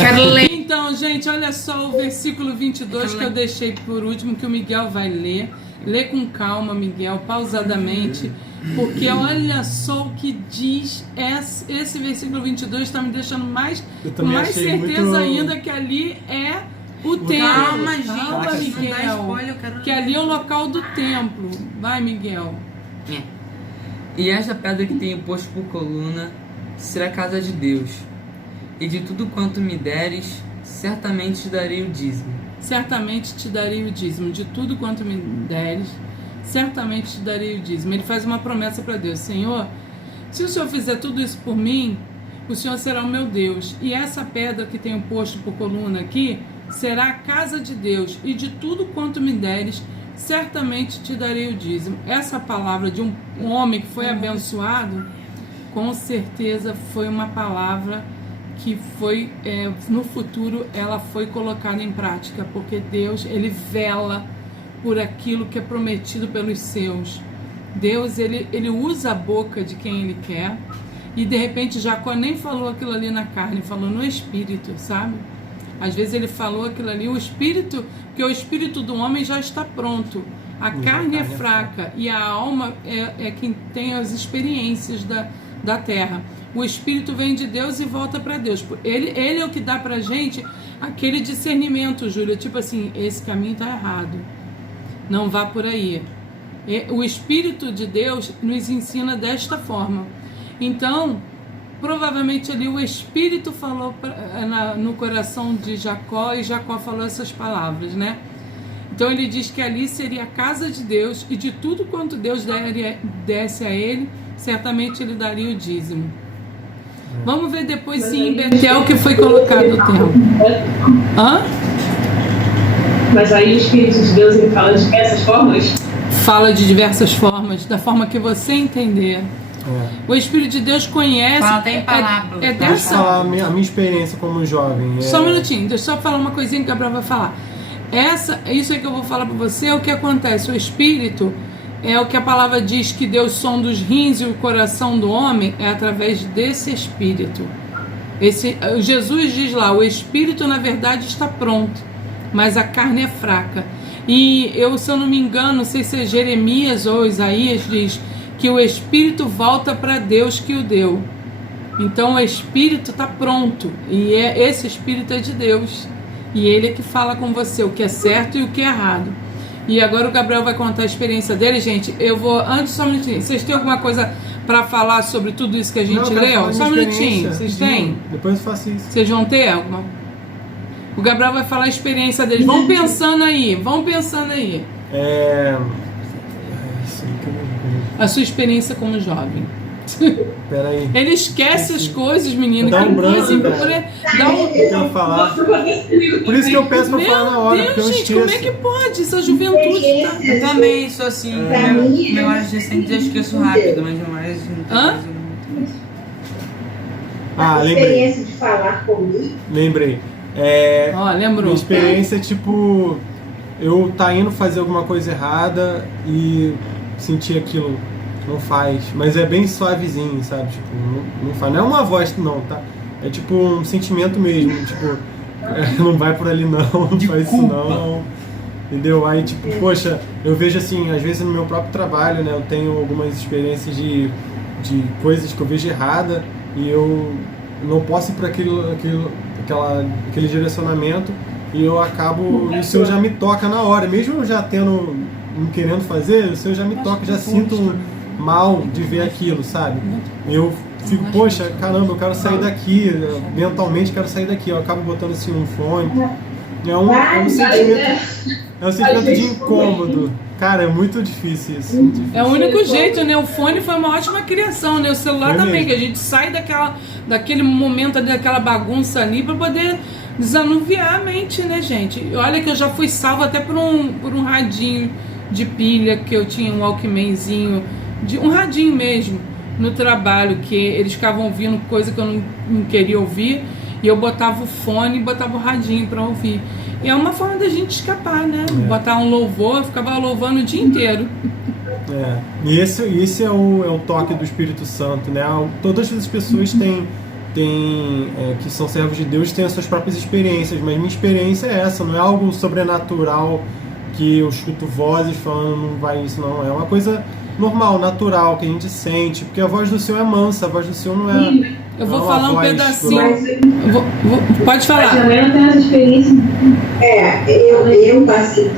Quero ler. Então, gente, olha só o versículo 22 que eu deixei por último, que o Miguel vai ler. Lê com calma, Miguel, pausadamente, porque olha só o que diz esse versículo 22, está me deixando com mais certeza ainda que ali é o templo. Calma, gente. Calma, Miguel, que ali é o local do templo. Vai, Miguel. E esta pedra que tenho posto por coluna será a casa de Deus, e de tudo quanto me deres, certamente te darei o dízimo. Certamente te darei o dízimo. De tudo quanto me deres, certamente te darei o dízimo. Ele faz uma promessa para Deus: Senhor, se o Senhor fizer tudo isso por mim, o Senhor será o meu Deus. E essa pedra que tenho posto por coluna aqui será a casa de Deus. E de tudo quanto me deres, certamente te darei o dízimo. Essa palavra de um homem que foi abençoado, com certeza foi uma palavra que foi, no futuro, ela foi colocada em prática, porque Deus, ele vela por aquilo que é prometido pelos seus. Deus, ele usa a boca de quem ele quer, e de repente Jacó nem falou aquilo ali na carne, falou no espírito, sabe? Às vezes ele falou aquilo ali, o espírito, porque o espírito do homem já está pronto, a carne é fraca, e a alma é quem tem as experiências da terra. O Espírito vem de Deus e volta para Deus. Ele é o que dá pra gente aquele discernimento, Júlia. Tipo assim, esse caminho tá errado. Não vá por aí. O Espírito de Deus nos ensina desta forma. Então, provavelmente ali o Espírito falou no coração de Jacó, e Jacó falou essas palavras, né? Então ele diz que ali seria a casa de Deus, e de tudo quanto Deus desse a ele, certamente ele daria o dízimo. Vamos ver depois se em Betel que foi colocado o templo. Mas aí o Espírito de Deus, ele fala de diversas formas? Fala de diversas formas, da forma que você entender. O Espírito de Deus conhece. Fala até em palavras. Deixa eu falar a minha experiência como jovem. Só um minutinho, deixa eu só falar uma coisinha que o Gabriel vai falar. Isso aí que eu vou falar para você é o que acontece. O Espírito, é o que a palavra diz, que Deus sonda os rins e o coração do homem, é através desse espírito. Jesus diz lá, o espírito na verdade está pronto, mas a carne é fraca. E se eu não me engano, não sei se é Jeremias ou Isaías, diz que o espírito volta para Deus que o deu. Então o espírito está pronto, e esse espírito é de Deus, e ele é que fala com você o que é certo e o que é errado. E agora o Gabriel vai contar a experiência dele. Gente, eu vou, antes só um minutinho, vocês têm alguma coisa para falar sobre tudo isso que a gente leu? Só um minutinho, vocês têm? Depois eu faço isso. Vocês vão ter alguma? O Gabriel vai falar a experiência dele. Vão pensando aí. Isso aí que eu não vejo. A sua experiência como jovem. Peraí. Ele esquece as coisas, menino. Dá um branco, Assim, cara. Eu quero falar. Por isso que eu peço pra falar na hora, porque eu Deus, gente, esqueço. como é que pode? Essa juventude tá... Eu também sou assim. Memórias recentes eu esqueço rápido, mas memórias Hã? Ah, a lembrei. experiência de falar comigo. Lembrei. Lembrou. Minha experiência é tipo, eu tá indo fazer alguma coisa errada e sentir aquilo, não faz, mas é bem suavezinho, sabe? Tipo, não faz, não é uma voz não, tá? É tipo um sentimento mesmo, tipo, não vai por ali não faz isso não, entendeu? Aí tipo, poxa, eu vejo assim, às vezes no meu próprio trabalho, né, eu tenho algumas experiências de coisas que eu vejo errada e eu não posso ir para aquele direcionamento e eu acabo, e o Senhor já me toca na hora, mesmo eu já não querendo fazer, o Senhor já me toca, já sinto mal de ver aquilo, sabe? Eu fico, poxa, caramba, eu quero sair daqui, mentalmente quero sair daqui, eu acabo botando assim um fone. É um sentimento de incômodo. Cara, é muito difícil isso. Muito difícil. É o único jeito, né? O fone foi uma ótima criação, né? O celular Foi também, mesmo. que a gente sai daquele momento, daquela bagunça ali pra poder desanuviar a mente, né, gente? Olha que eu já fui salva até por um radinho de pilha, que eu tinha um Walkmanzinho, um radinho mesmo, no trabalho, que eles ficavam ouvindo coisa que eu não queria ouvir, e eu botava o fone e botava o radinho pra ouvir. E é uma forma da gente escapar, né? Botar um louvor, eu ficava louvando o dia inteiro. E esse é o toque do Espírito Santo, né? Todas as pessoas têm que são servos de Deus, têm as suas próprias experiências, mas minha experiência é essa, não é algo sobrenatural que eu escuto vozes falando não vai isso, não. É uma coisa normal, natural, que a gente sente, porque a voz do Senhor é mansa, a voz do Senhor não é. Eu vou não é falar um uma voz pedacinho. grossa. Pode falar. Mas eu tenho essa experiência. Eu passei.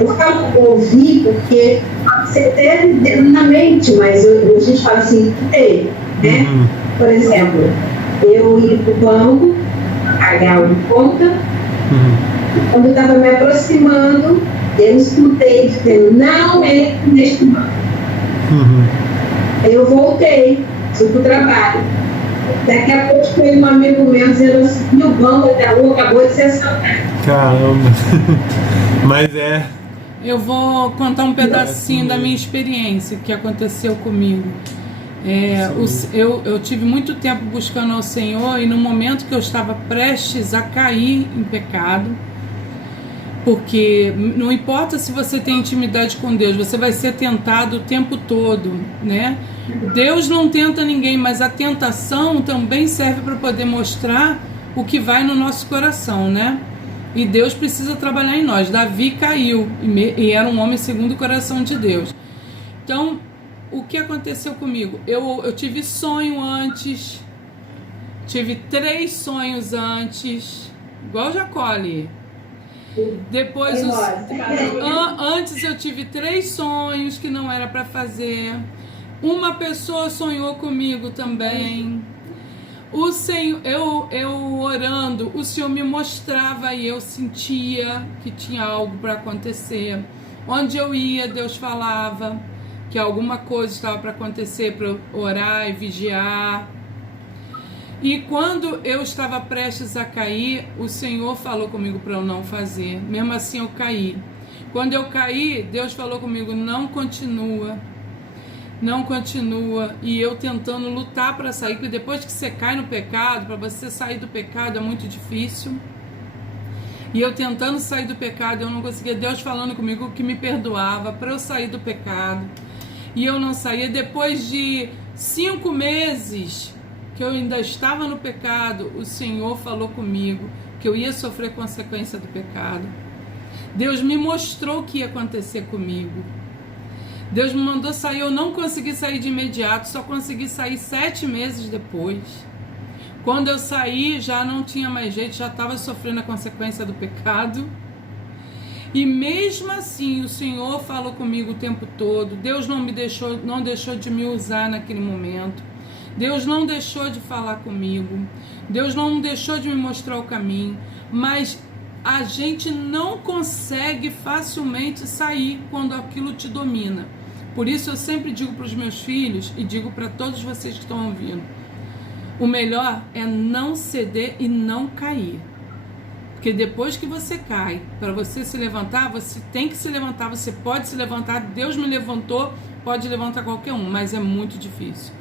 Eu falo ouvir porque você teve na mente, mas a gente fala assim, né? Uhum. Por exemplo, eu ia para o banco, pagar uma conta, quando eu estava me aproximando, eu escutei dizendo, não é neste banco. Eu voltei, fui para o trabalho. Daqui a pouco foi um amigo meu dizendo assim, o banco até a rua acabou de ser assaltado. Caramba. Mas Eu vou contar um pedacinho assim da mesmo. minha experiência que aconteceu comigo. Eu tive muito tempo buscando ao Senhor, e no momento que eu estava prestes a cair em pecado, porque não importa se você tem intimidade com Deus, você vai ser tentado o tempo todo, né? Deus não tenta ninguém, mas a tentação também serve para poder mostrar o que vai no nosso coração, né? E Deus precisa trabalhar em nós. Davi caiu e era um homem segundo o coração de Deus. Então, o que aconteceu comigo? Eu tive sonho antes, tive 3 sonhos antes, igual Jacó ali. Depois, antes eu tive 3 sonhos que não era para fazer. Uma pessoa sonhou comigo também. O Senhor, eu orando, o Senhor me mostrava e eu sentia que tinha algo para acontecer. Onde eu ia, Deus falava que alguma coisa estava para acontecer, para eu orar e vigiar. E quando eu estava prestes a cair, o Senhor falou comigo para eu não fazer. Mesmo assim eu caí. Quando eu caí, Deus falou comigo, não continua. Não continua. E eu tentando lutar para sair, porque depois que você cai no pecado, para você sair do pecado é muito difícil. E eu tentando sair do pecado, eu não conseguia. Deus falando comigo que me perdoava para eu sair do pecado. e eu não saía. Depois de 5 meses que eu ainda estava no pecado, o Senhor falou comigo que eu ia sofrer consequência do pecado. Deus me mostrou o que ia acontecer comigo. Deus me mandou sair, eu não consegui sair de imediato, só consegui sair 7 meses depois. Quando eu saí, já não tinha mais jeito, já estava sofrendo a consequência do pecado. E mesmo assim, o Senhor falou comigo o tempo todo. Deus não deixou de me usar naquele momento. Deus não deixou de falar comigo. Deus não deixou de me mostrar o caminho. Mas a gente não consegue facilmente sair quando aquilo te domina. Por isso eu sempre digo para os meus filhos e digo para todos vocês que estão ouvindo: o melhor é não ceder e não cair. Porque depois que você cai, para você se levantar, você tem que se levantar, você pode se levantar, Deus me levantou, pode levantar qualquer um, mas é muito difícil.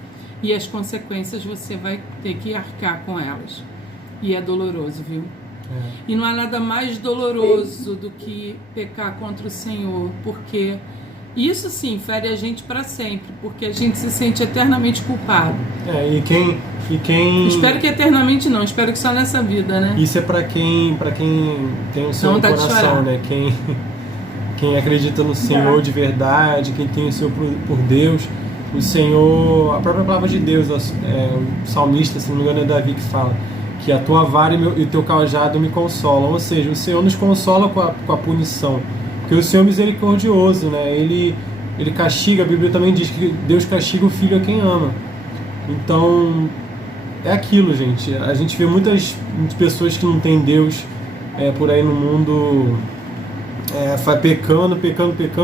E as consequências você vai ter que arcar com elas. E é doloroso, viu? E não há nada mais doloroso do que pecar contra o Senhor, porque isso sim fere a gente para sempre, porque a gente se sente eternamente culpado. E quem... Espero que eternamente não, espero que só nessa vida, né? Isso é para quem tem o seu coração, né? Quem acredita no Senhor de verdade, quem tem o seu por Deus. O Senhor, a própria palavra de Deus, o salmista, se não me engano é Davi que fala que a tua vara e o teu cajado me consolam. Ou seja, o Senhor nos consola com a punição, porque o Senhor é misericordioso, né? Ele castiga, a Bíblia também diz que Deus castiga o filho a quem ama. Então é aquilo, gente. A gente vê muitas pessoas que não têm Deus por aí no mundo pecando,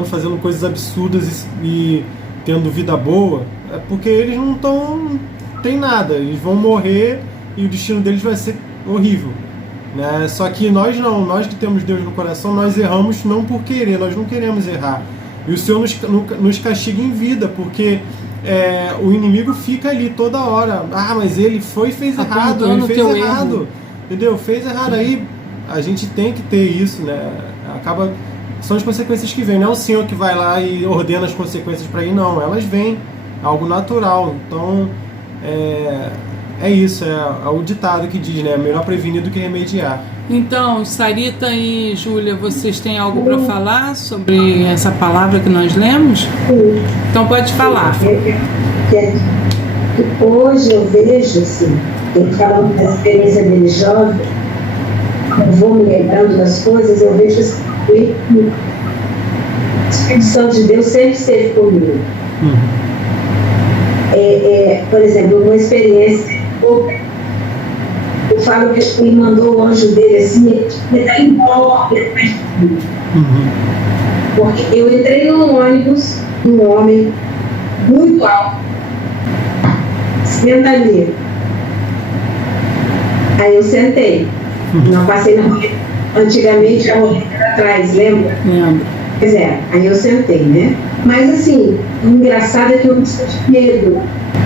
fazendo coisas absurdas e tendo vida boa, porque eles não tem nada, eles vão morrer e o destino deles vai ser horrível, né? Só que nós que temos Deus no coração, nós erramos não por querer, nós não queremos errar, e o Senhor nos castiga em vida, porque o inimigo fica ali toda hora, mas ele fez errado, entendeu? Fez errado, aí a gente tem que ter isso, né? São as consequências que vêm, não é o Senhor que vai lá e ordena as consequências para ir, não, elas vêm, algo natural. Então é isso, é o ditado que diz, né? Melhor prevenir do que remediar. Então, Sarita e Júlia, vocês têm algo para falar sobre essa palavra que nós lemos? Então pode falar. Hoje eu vejo, assim, ele falando da experiência dele jovem, eu vou me lembrando das coisas, eu vejo assim, a expedição de Deus sempre esteve comigo. Por exemplo, uma experiência, eu falo que ele mandou o anjo dele assim, ele está embora, porque eu entrei num ônibus, um homem muito alto, senta ali. Aí eu sentei, não passei na rua. Antigamente a rua era atrás, lembra? Lembro. Pois aí eu sentei, né? Mas assim, o engraçado é que eu não senti medo.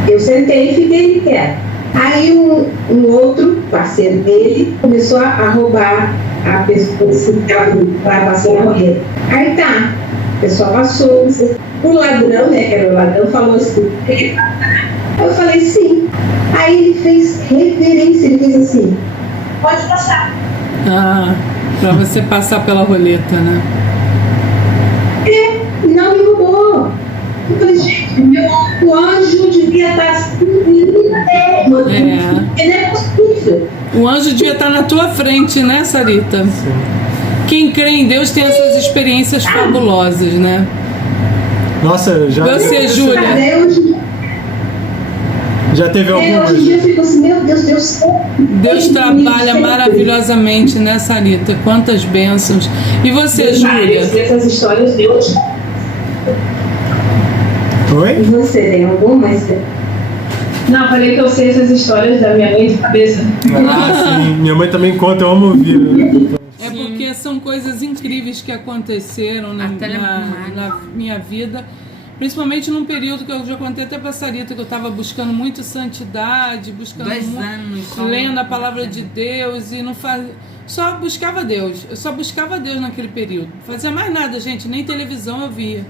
Eu sentei e fiquei quieto. Aí um outro parceiro dele começou a roubar a pessoa que estava passando a rua. Aí tá, a pessoa passou, o ladrão, né, que era o ladrão, falou assim, aí eu falei sim. Aí ele fez reverência, ele fez assim, pode passar. Pra você passar pela roleta, né? Não me roubou. Eu falei, gente, o anjo devia estar assim, não é possível. O anjo devia estar na tua frente, né, Sarita? Sim. Quem crê em Deus tem essas experiências fabulosas, né? Nossa, Você, Júlia? Já teve algumas? Hoje em dia eu fico assim, meu Deus, Deus trabalha maravilhosamente, né, Sarita? Quantas bênçãos. E você, Júlia? Essas histórias de hoje. Oi? E você tem algumas? Não, falei que eu sei essas histórias da minha mãe de cabeça. Sim. Minha mãe também conta, eu amo ouvir. É porque são coisas incríveis que aconteceram na minha vida. Principalmente num período que eu já contei até pra Sarita, que eu estava buscando muito santidade, buscando 2 anos, lendo a palavra de Deus e só buscava Deus. Eu só buscava Deus naquele período. Não fazia mais nada, gente, nem televisão eu via.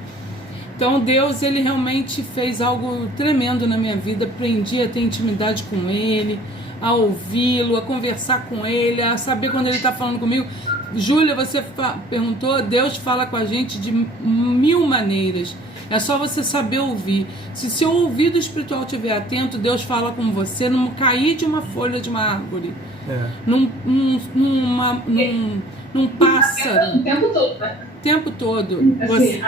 Então Deus, ele realmente fez algo tremendo na minha vida. Aprendi a ter intimidade com ele, a ouvi-lo, a conversar com ele, a saber quando ele está falando comigo. Júlia, você perguntou, Deus fala com a gente de 1000 maneiras. É só você saber ouvir. Se seu ouvido espiritual estiver atento, Deus fala com você num cair de uma folha de uma árvore. Num pássaro. O tempo todo, né? O tempo todo. Assim,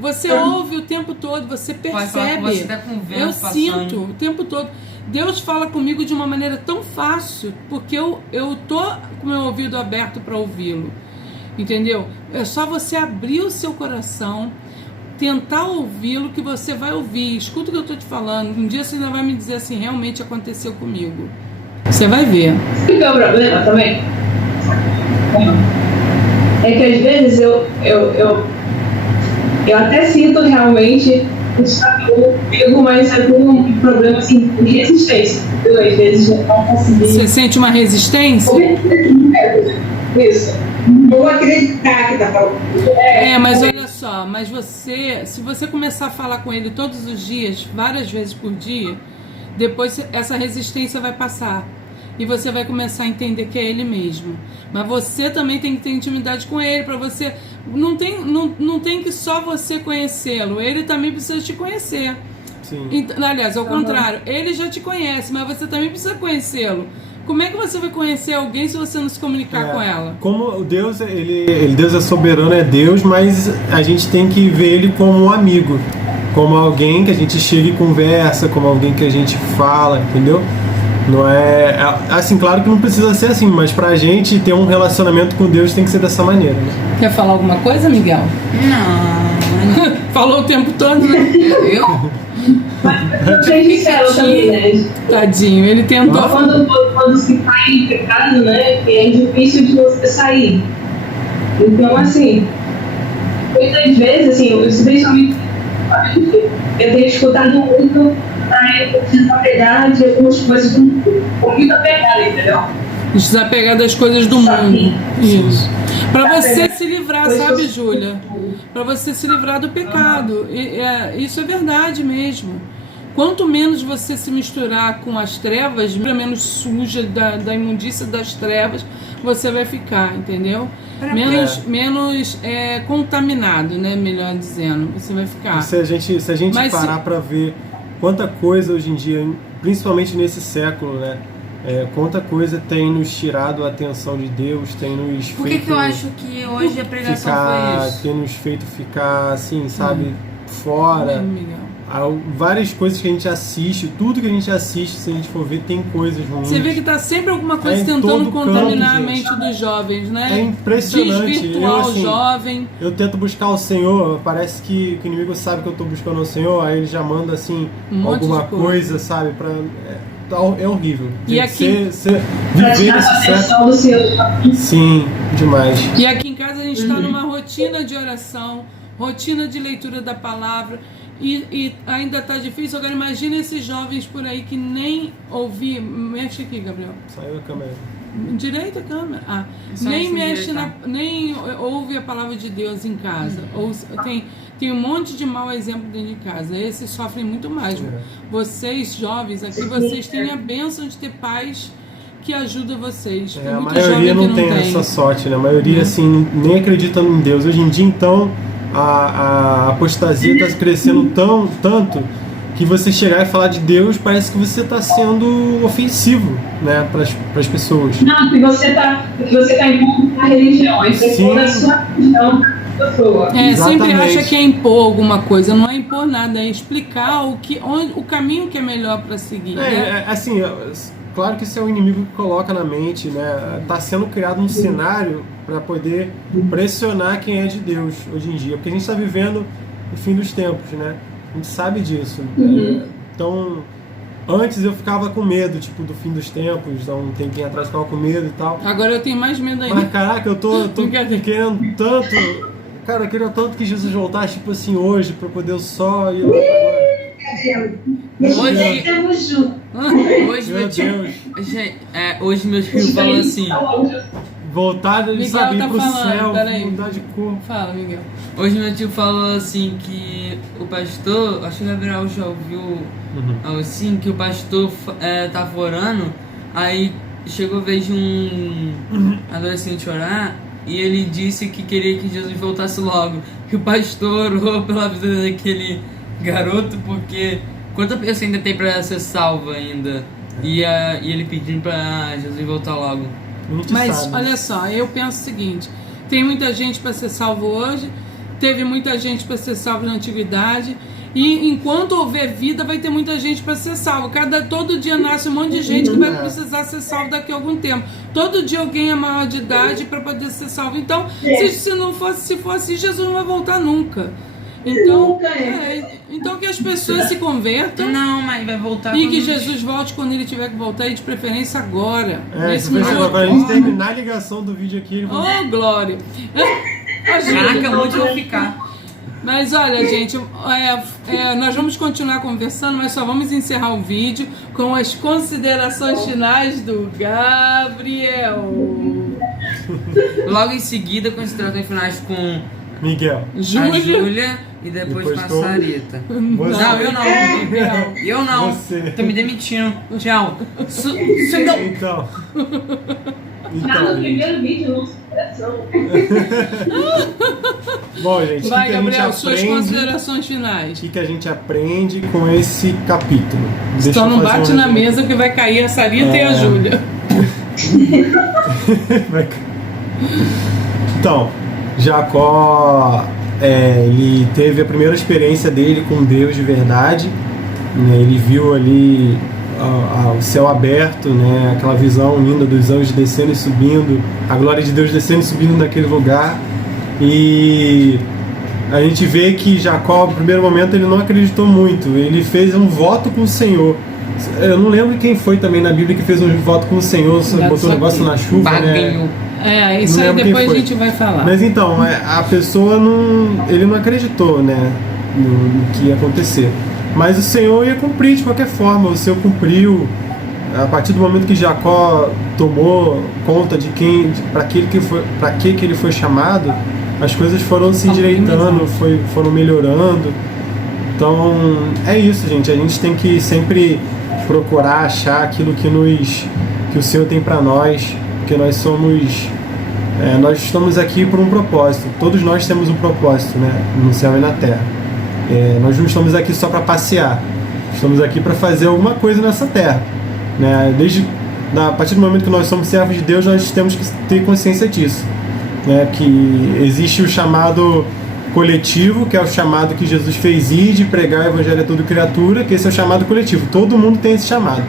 Você ouve o tempo todo, você percebe. Você tá com o vento Eu passando. sinto o tempo todo. Deus fala comigo de uma maneira tão fácil, porque eu tô com o meu ouvido aberto para ouvi-lo. Entendeu? É só você abrir o seu coração, tentar ouvi-lo, que você vai ouvir. Escuta o que eu tô te falando. Um dia você ainda vai me dizer assim, realmente aconteceu comigo. Você vai ver. O que é o problema também? É que às vezes eu até sinto realmente está comigo, mas é um problema assim de resistência. Eu às vezes não consegui. Você sente uma resistência? Isso. Vou acreditar que tá falando. Mas olha só, mas se você começar a falar com ele todos os dias, várias vezes por dia, depois essa resistência vai passar. E você vai começar a entender que é ele mesmo. Mas você também tem que ter intimidade com ele, para você... Não tem que só você conhecê-lo, ele também precisa te conhecer. Sim. Então, aliás, ao contrário, ele já te conhece, mas você também precisa conhecê-lo. Como é que você vai conhecer alguém se você não se comunicar com ela? Como Deus, Deus é soberano, é Deus, mas a gente tem que ver ele como um amigo, como alguém que a gente chega e conversa, como alguém que a gente fala, entendeu? Não é assim, claro que não precisa ser assim, mas pra gente ter um relacionamento com Deus tem que ser dessa maneira, né? Quer falar alguma coisa, Miguel? Não. Falou o tempo todo, né? Eu? Mas eu sincero também, né? Tadinho, ele tentou. Quando se cai em pecado, né? É difícil de você sair. Então, assim, muitas vezes, assim, especialmente eu tenho escutado muito desapegar de algumas coisas do mundo. Com muita pegada, entendeu? Desapegar das coisas do mundo. Isso. Pra você se livrar, sabe, Júlia? Pra você se livrar do pecado. Isso é verdade mesmo. Quanto menos você se misturar com as trevas, menos suja da imundícia das trevas você vai ficar, entendeu? Menos contaminado, né? Melhor dizendo, você vai ficar. Se a gente parar para ver quanta coisa hoje em dia, principalmente nesse século, né? Quanta coisa tem nos tirado a atenção de Deus, tem nos feito... Por que eu acho que hoje a pregação foi isso? Tem nos feito ficar, assim, sabe, fora. Várias coisas que a gente assiste, tudo que a gente assiste, se a gente for ver, tem coisas ruins. Você vê que tá sempre alguma coisa tentando contaminar a mente dos jovens, né? É impressionante. Desvirtuar o jovem. Eu tento buscar o Senhor, parece que o inimigo sabe que eu tô buscando o Senhor, aí ele já manda, assim, alguma coisa, sabe, pra... É horrível. E aqui... viver nesse século... Sim, demais. E aqui em casa a gente está numa rotina de oração, rotina de leitura da palavra, e ainda está difícil. Agora imagina esses jovens por aí que nem ouvir... Mexe aqui, Gabriel. Saiu a câmera. Direita a câmera. Nem mexe nem ouve a palavra de Deus em casa. Ou tem um monte de mau exemplo dentro de casa. Esses sofrem muito mais. Vocês, jovens, aqui vocês têm a bênção de ter pais que ajudam vocês. A maioria não tem essa sorte, né? A maioria, assim, nem acredita em Deus. Hoje em dia, então, a apostasia está crescendo tanto que você chegar e falar de Deus parece que você está sendo ofensivo, né, para as pessoas. Não, que você está impondo a religião, a impor a sua religião para a pessoa. Sempre acha que é impor alguma coisa, não é impor nada, é explicar o caminho que é melhor para seguir. Assim, claro que isso é o inimigo que coloca na mente, né? Está sendo criado um cenário para poder pressionar quem é de Deus hoje em dia, porque a gente está vivendo o fim dos tempos, né? A gente sabe disso. Então, antes eu ficava com medo, tipo, do fim dos tempos, há um tempinho atrás eu ficava com medo e tal. Agora eu tenho mais medo ainda. Mas caraca, eu tô querendo tanto. Cara, eu queria tanto que Jesus voltasse, tipo assim, hoje, pra poder eu só ir lá Hoje meus filhos falam assim: voltar, Miguel sabe, tá ir pro falando, céu, peraí. mudar de corpo. Fala, Miguel. Hoje meu tio falou assim que o pastor, acho que o Gabriel já ouviu algo assim, que o pastor tava orando, aí chegou a vez de um adolescente orar e ele disse que queria que Jesus voltasse logo. Que o pastor orou pela vida daquele garoto porque quanta pessoa ainda tem pra ser salva ainda? E ele pedindo pra Jesus voltar logo. Mas sabe. olha só, eu penso o seguinte: tem muita gente para ser salvo hoje, teve muita gente para ser salvo na antiguidade, e enquanto houver vida vai ter muita gente para ser salvo. Todo dia nasce um monte de gente que vai precisar ser salvo daqui a algum tempo. Todo dia alguém é maior de idade para poder ser salvo. Então, se for assim, Jesus não vai voltar nunca. Então, então que as pessoas se convertam. Não, mas vai voltar. E que Jesus volte quando ele tiver que voltar, e de preferência agora. Se você agora a gente terminar a ligação do vídeo aqui, ele vai... Oh, glória! Caraca, onde eu vou ficar? Mas olha, gente, nós vamos continuar conversando, mas só vamos encerrar o vídeo com as considerações finais do Gabriel. Logo em seguida, considerações finais com Miguel. a Júlia e depois com a Sarita. Você. Não, eu não. Eu não. Você. Tô me demitindo. Tchau. Então. Já no primeiro vídeo, nossa coração. Bom, gente, Vai, o que a Gabriel, gente suas aprende? considerações finais. O que a gente aprende com esse capítulo? Deixa Só eu não fazer bate um na resumo. mesa que vai cair a Sarita e a Júlia. Então, Jacó, ele teve a primeira experiência dele com Deus de verdade, né? Ele viu ali o céu aberto, né? Aquela visão linda dos anjos descendo e subindo, a glória de Deus descendo e subindo naquele lugar. E a gente vê que Jacó, no primeiro momento, ele não acreditou muito, ele fez um voto com o Senhor. Eu não lembro quem foi também na Bíblia que fez um voto com o Senhor, botou um negócio na chuva, né? Isso Não aí lembro quem depois a foi. gente vai falar. Mas então, a pessoa ele não acreditou, né, no que ia acontecer. Mas o Senhor ia cumprir de qualquer forma, o Senhor cumpriu. A partir do momento que Jacó tomou conta de para que ele foi chamado, as coisas foram se endireitando, foram melhorando. Então, é isso, gente. A gente tem que sempre procurar achar aquilo que o Senhor tem para nós, porque nós estamos aqui por um propósito. Todos nós temos um propósito, né, no céu e na terra. Nós não estamos aqui só para passear. Estamos aqui para fazer alguma coisa nessa terra, né? A partir do momento que nós somos servos de Deus, nós temos que ter consciência disso, né? Que existe o chamado coletivo, que é o chamado que Jesus fez ir de pregar o evangelho a toda criatura, que esse é o chamado coletivo. Todo mundo tem esse chamado.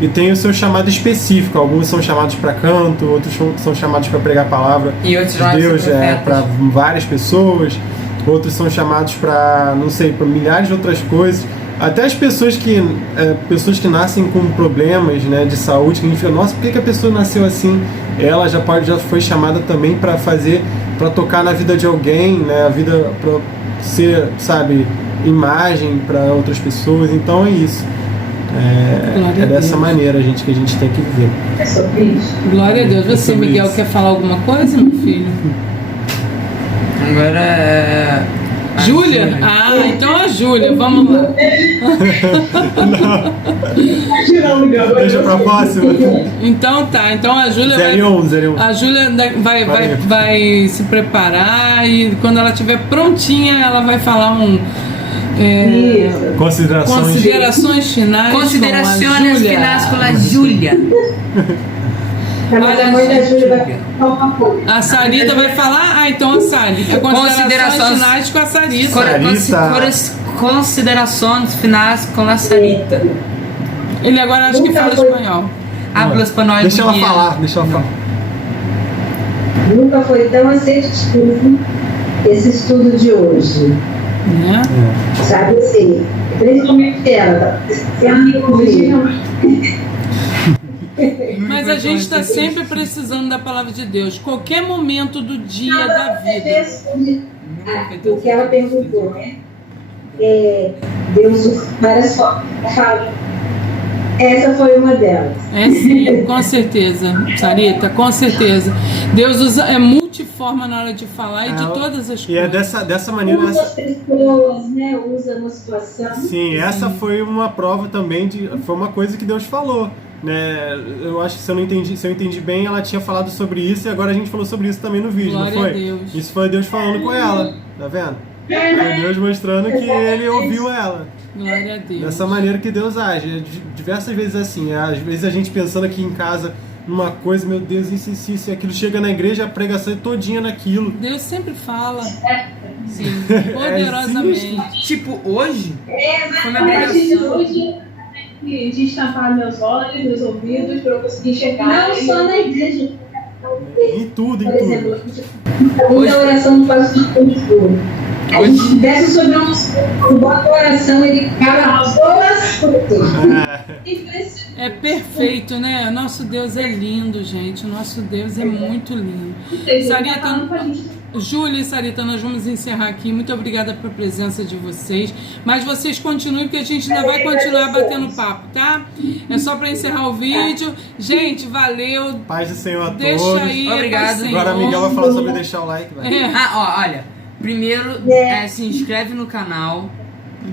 E tem o seu chamado específico. Alguns são chamados para canto, outros são chamados para pregar a palavra E outros de Deus profetas. para várias pessoas. Outros são chamados para, não sei, para milhares de outras coisas. Até as pessoas que nascem com problemas, né, de saúde, que a gente fala, nossa, por que a pessoa nasceu assim? Ela já foi chamada também para tocar na vida de alguém, né, a vida para ser, sabe, imagem para outras pessoas. Então é isso. É dessa maneira, gente, que a gente tem que viver. É sobre isso. Glória a Deus. Você, sobre Miguel, isso. quer falar alguma coisa, meu filho? Agora é... a Júlia? Então a Júlia, vamos lá. Deixa pra próxima. Então tá, então a Júlia 01. A Júlia vai se preparar e quando ela estiver prontinha, ela vai falar considerações finais. Considerações finais com a Júlia. Mas a mãe da Júlia vai falar uma coisa. A Sarita vai falar? Então a Sarita. Considerações finais com a Sarita. Considerações finais com a Sarita. Ele agora acho que fala espanhol. Habla espanhol. Deixa ela falar. Nunca foi tão assertivo esse estudo de hoje. Né? Sabe assim, principalmente ela. Mas a gente está sempre precisando da palavra de Deus. Qualquer momento do dia da vida. O que ela perguntou, né? Deus, várias formas. Essa foi uma delas. É sim, com certeza, Sarita, com certeza. Deus é multiforme na hora de falar e de todas as E é coisas. dessa maneira. Usa as pessoas, né? Usa uma situação. Sim, essa foi uma prova também foi uma coisa que Deus falou, né? Eu acho que se eu entendi bem, ela tinha falado sobre isso e agora a gente falou sobre isso também no vídeo, Glória não foi? a Deus. Isso foi Deus falando com ela, tá vendo? Foi Deus mostrando que ele ouviu ela. Glória a Deus. Dessa maneira que Deus age. Diversas vezes assim, às vezes a gente pensando aqui em casa numa coisa, meu Deus, isso e aquilo, chega na igreja, a pregação é todinha naquilo. Deus sempre fala. Sim, É poderosamente. Tipo, hoje, foi minha Exatamente. pregação. Hoje, de destapar meus olhos, meus ouvidos, para eu conseguir chegar. Não só na igreja. Em tudo, em Por tudo. exemplo, a oração do pastor Coutinho. A gente desce sobre um bota oração, ele cala todas as coisas. Impressionante. É perfeito, né? Nosso Deus é lindo, gente. Nosso Deus é muito lindo. Sarita, Júlia e Sarita, nós vamos encerrar aqui. Muito obrigada pela presença de vocês. Mas vocês continuem, porque a gente ainda vai continuar batendo papo, tá? É só para encerrar o vídeo. Gente, valeu. Paz do Senhor a Deixa todos. aí. Obrigado. paz do Agora a Senhor. Miguel vai falar sobre deixar o like, vai. É. Olha, primeiro se inscreve no canal,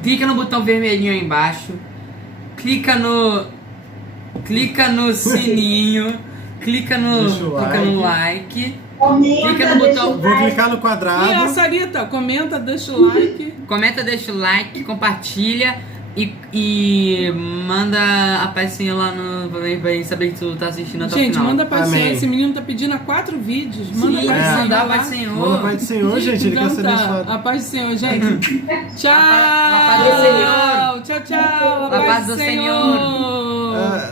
clica no botão vermelhinho aí embaixo, clica no sininho, clica no like, clica no botão, Vou clicar no E a quadrado. Sarita, comenta, deixa o like. comenta, deixa o like, compartilha e manda a paz do Senhor lá pra gente saber que tu tá assistindo até o Gente, final. manda pra Senhor. Amém. Esse menino tá pedindo há 4 vídeos. Manda Sim, pra Senhor. mandar a lá. paz do Senhor. Manda a paz do Senhor, gente. Ele quer Então ser tá. abençoado. A paz do Senhor, gente. Tchau. A paz do Senhor. Tchau, tchau. A paz do Senhor. Ah,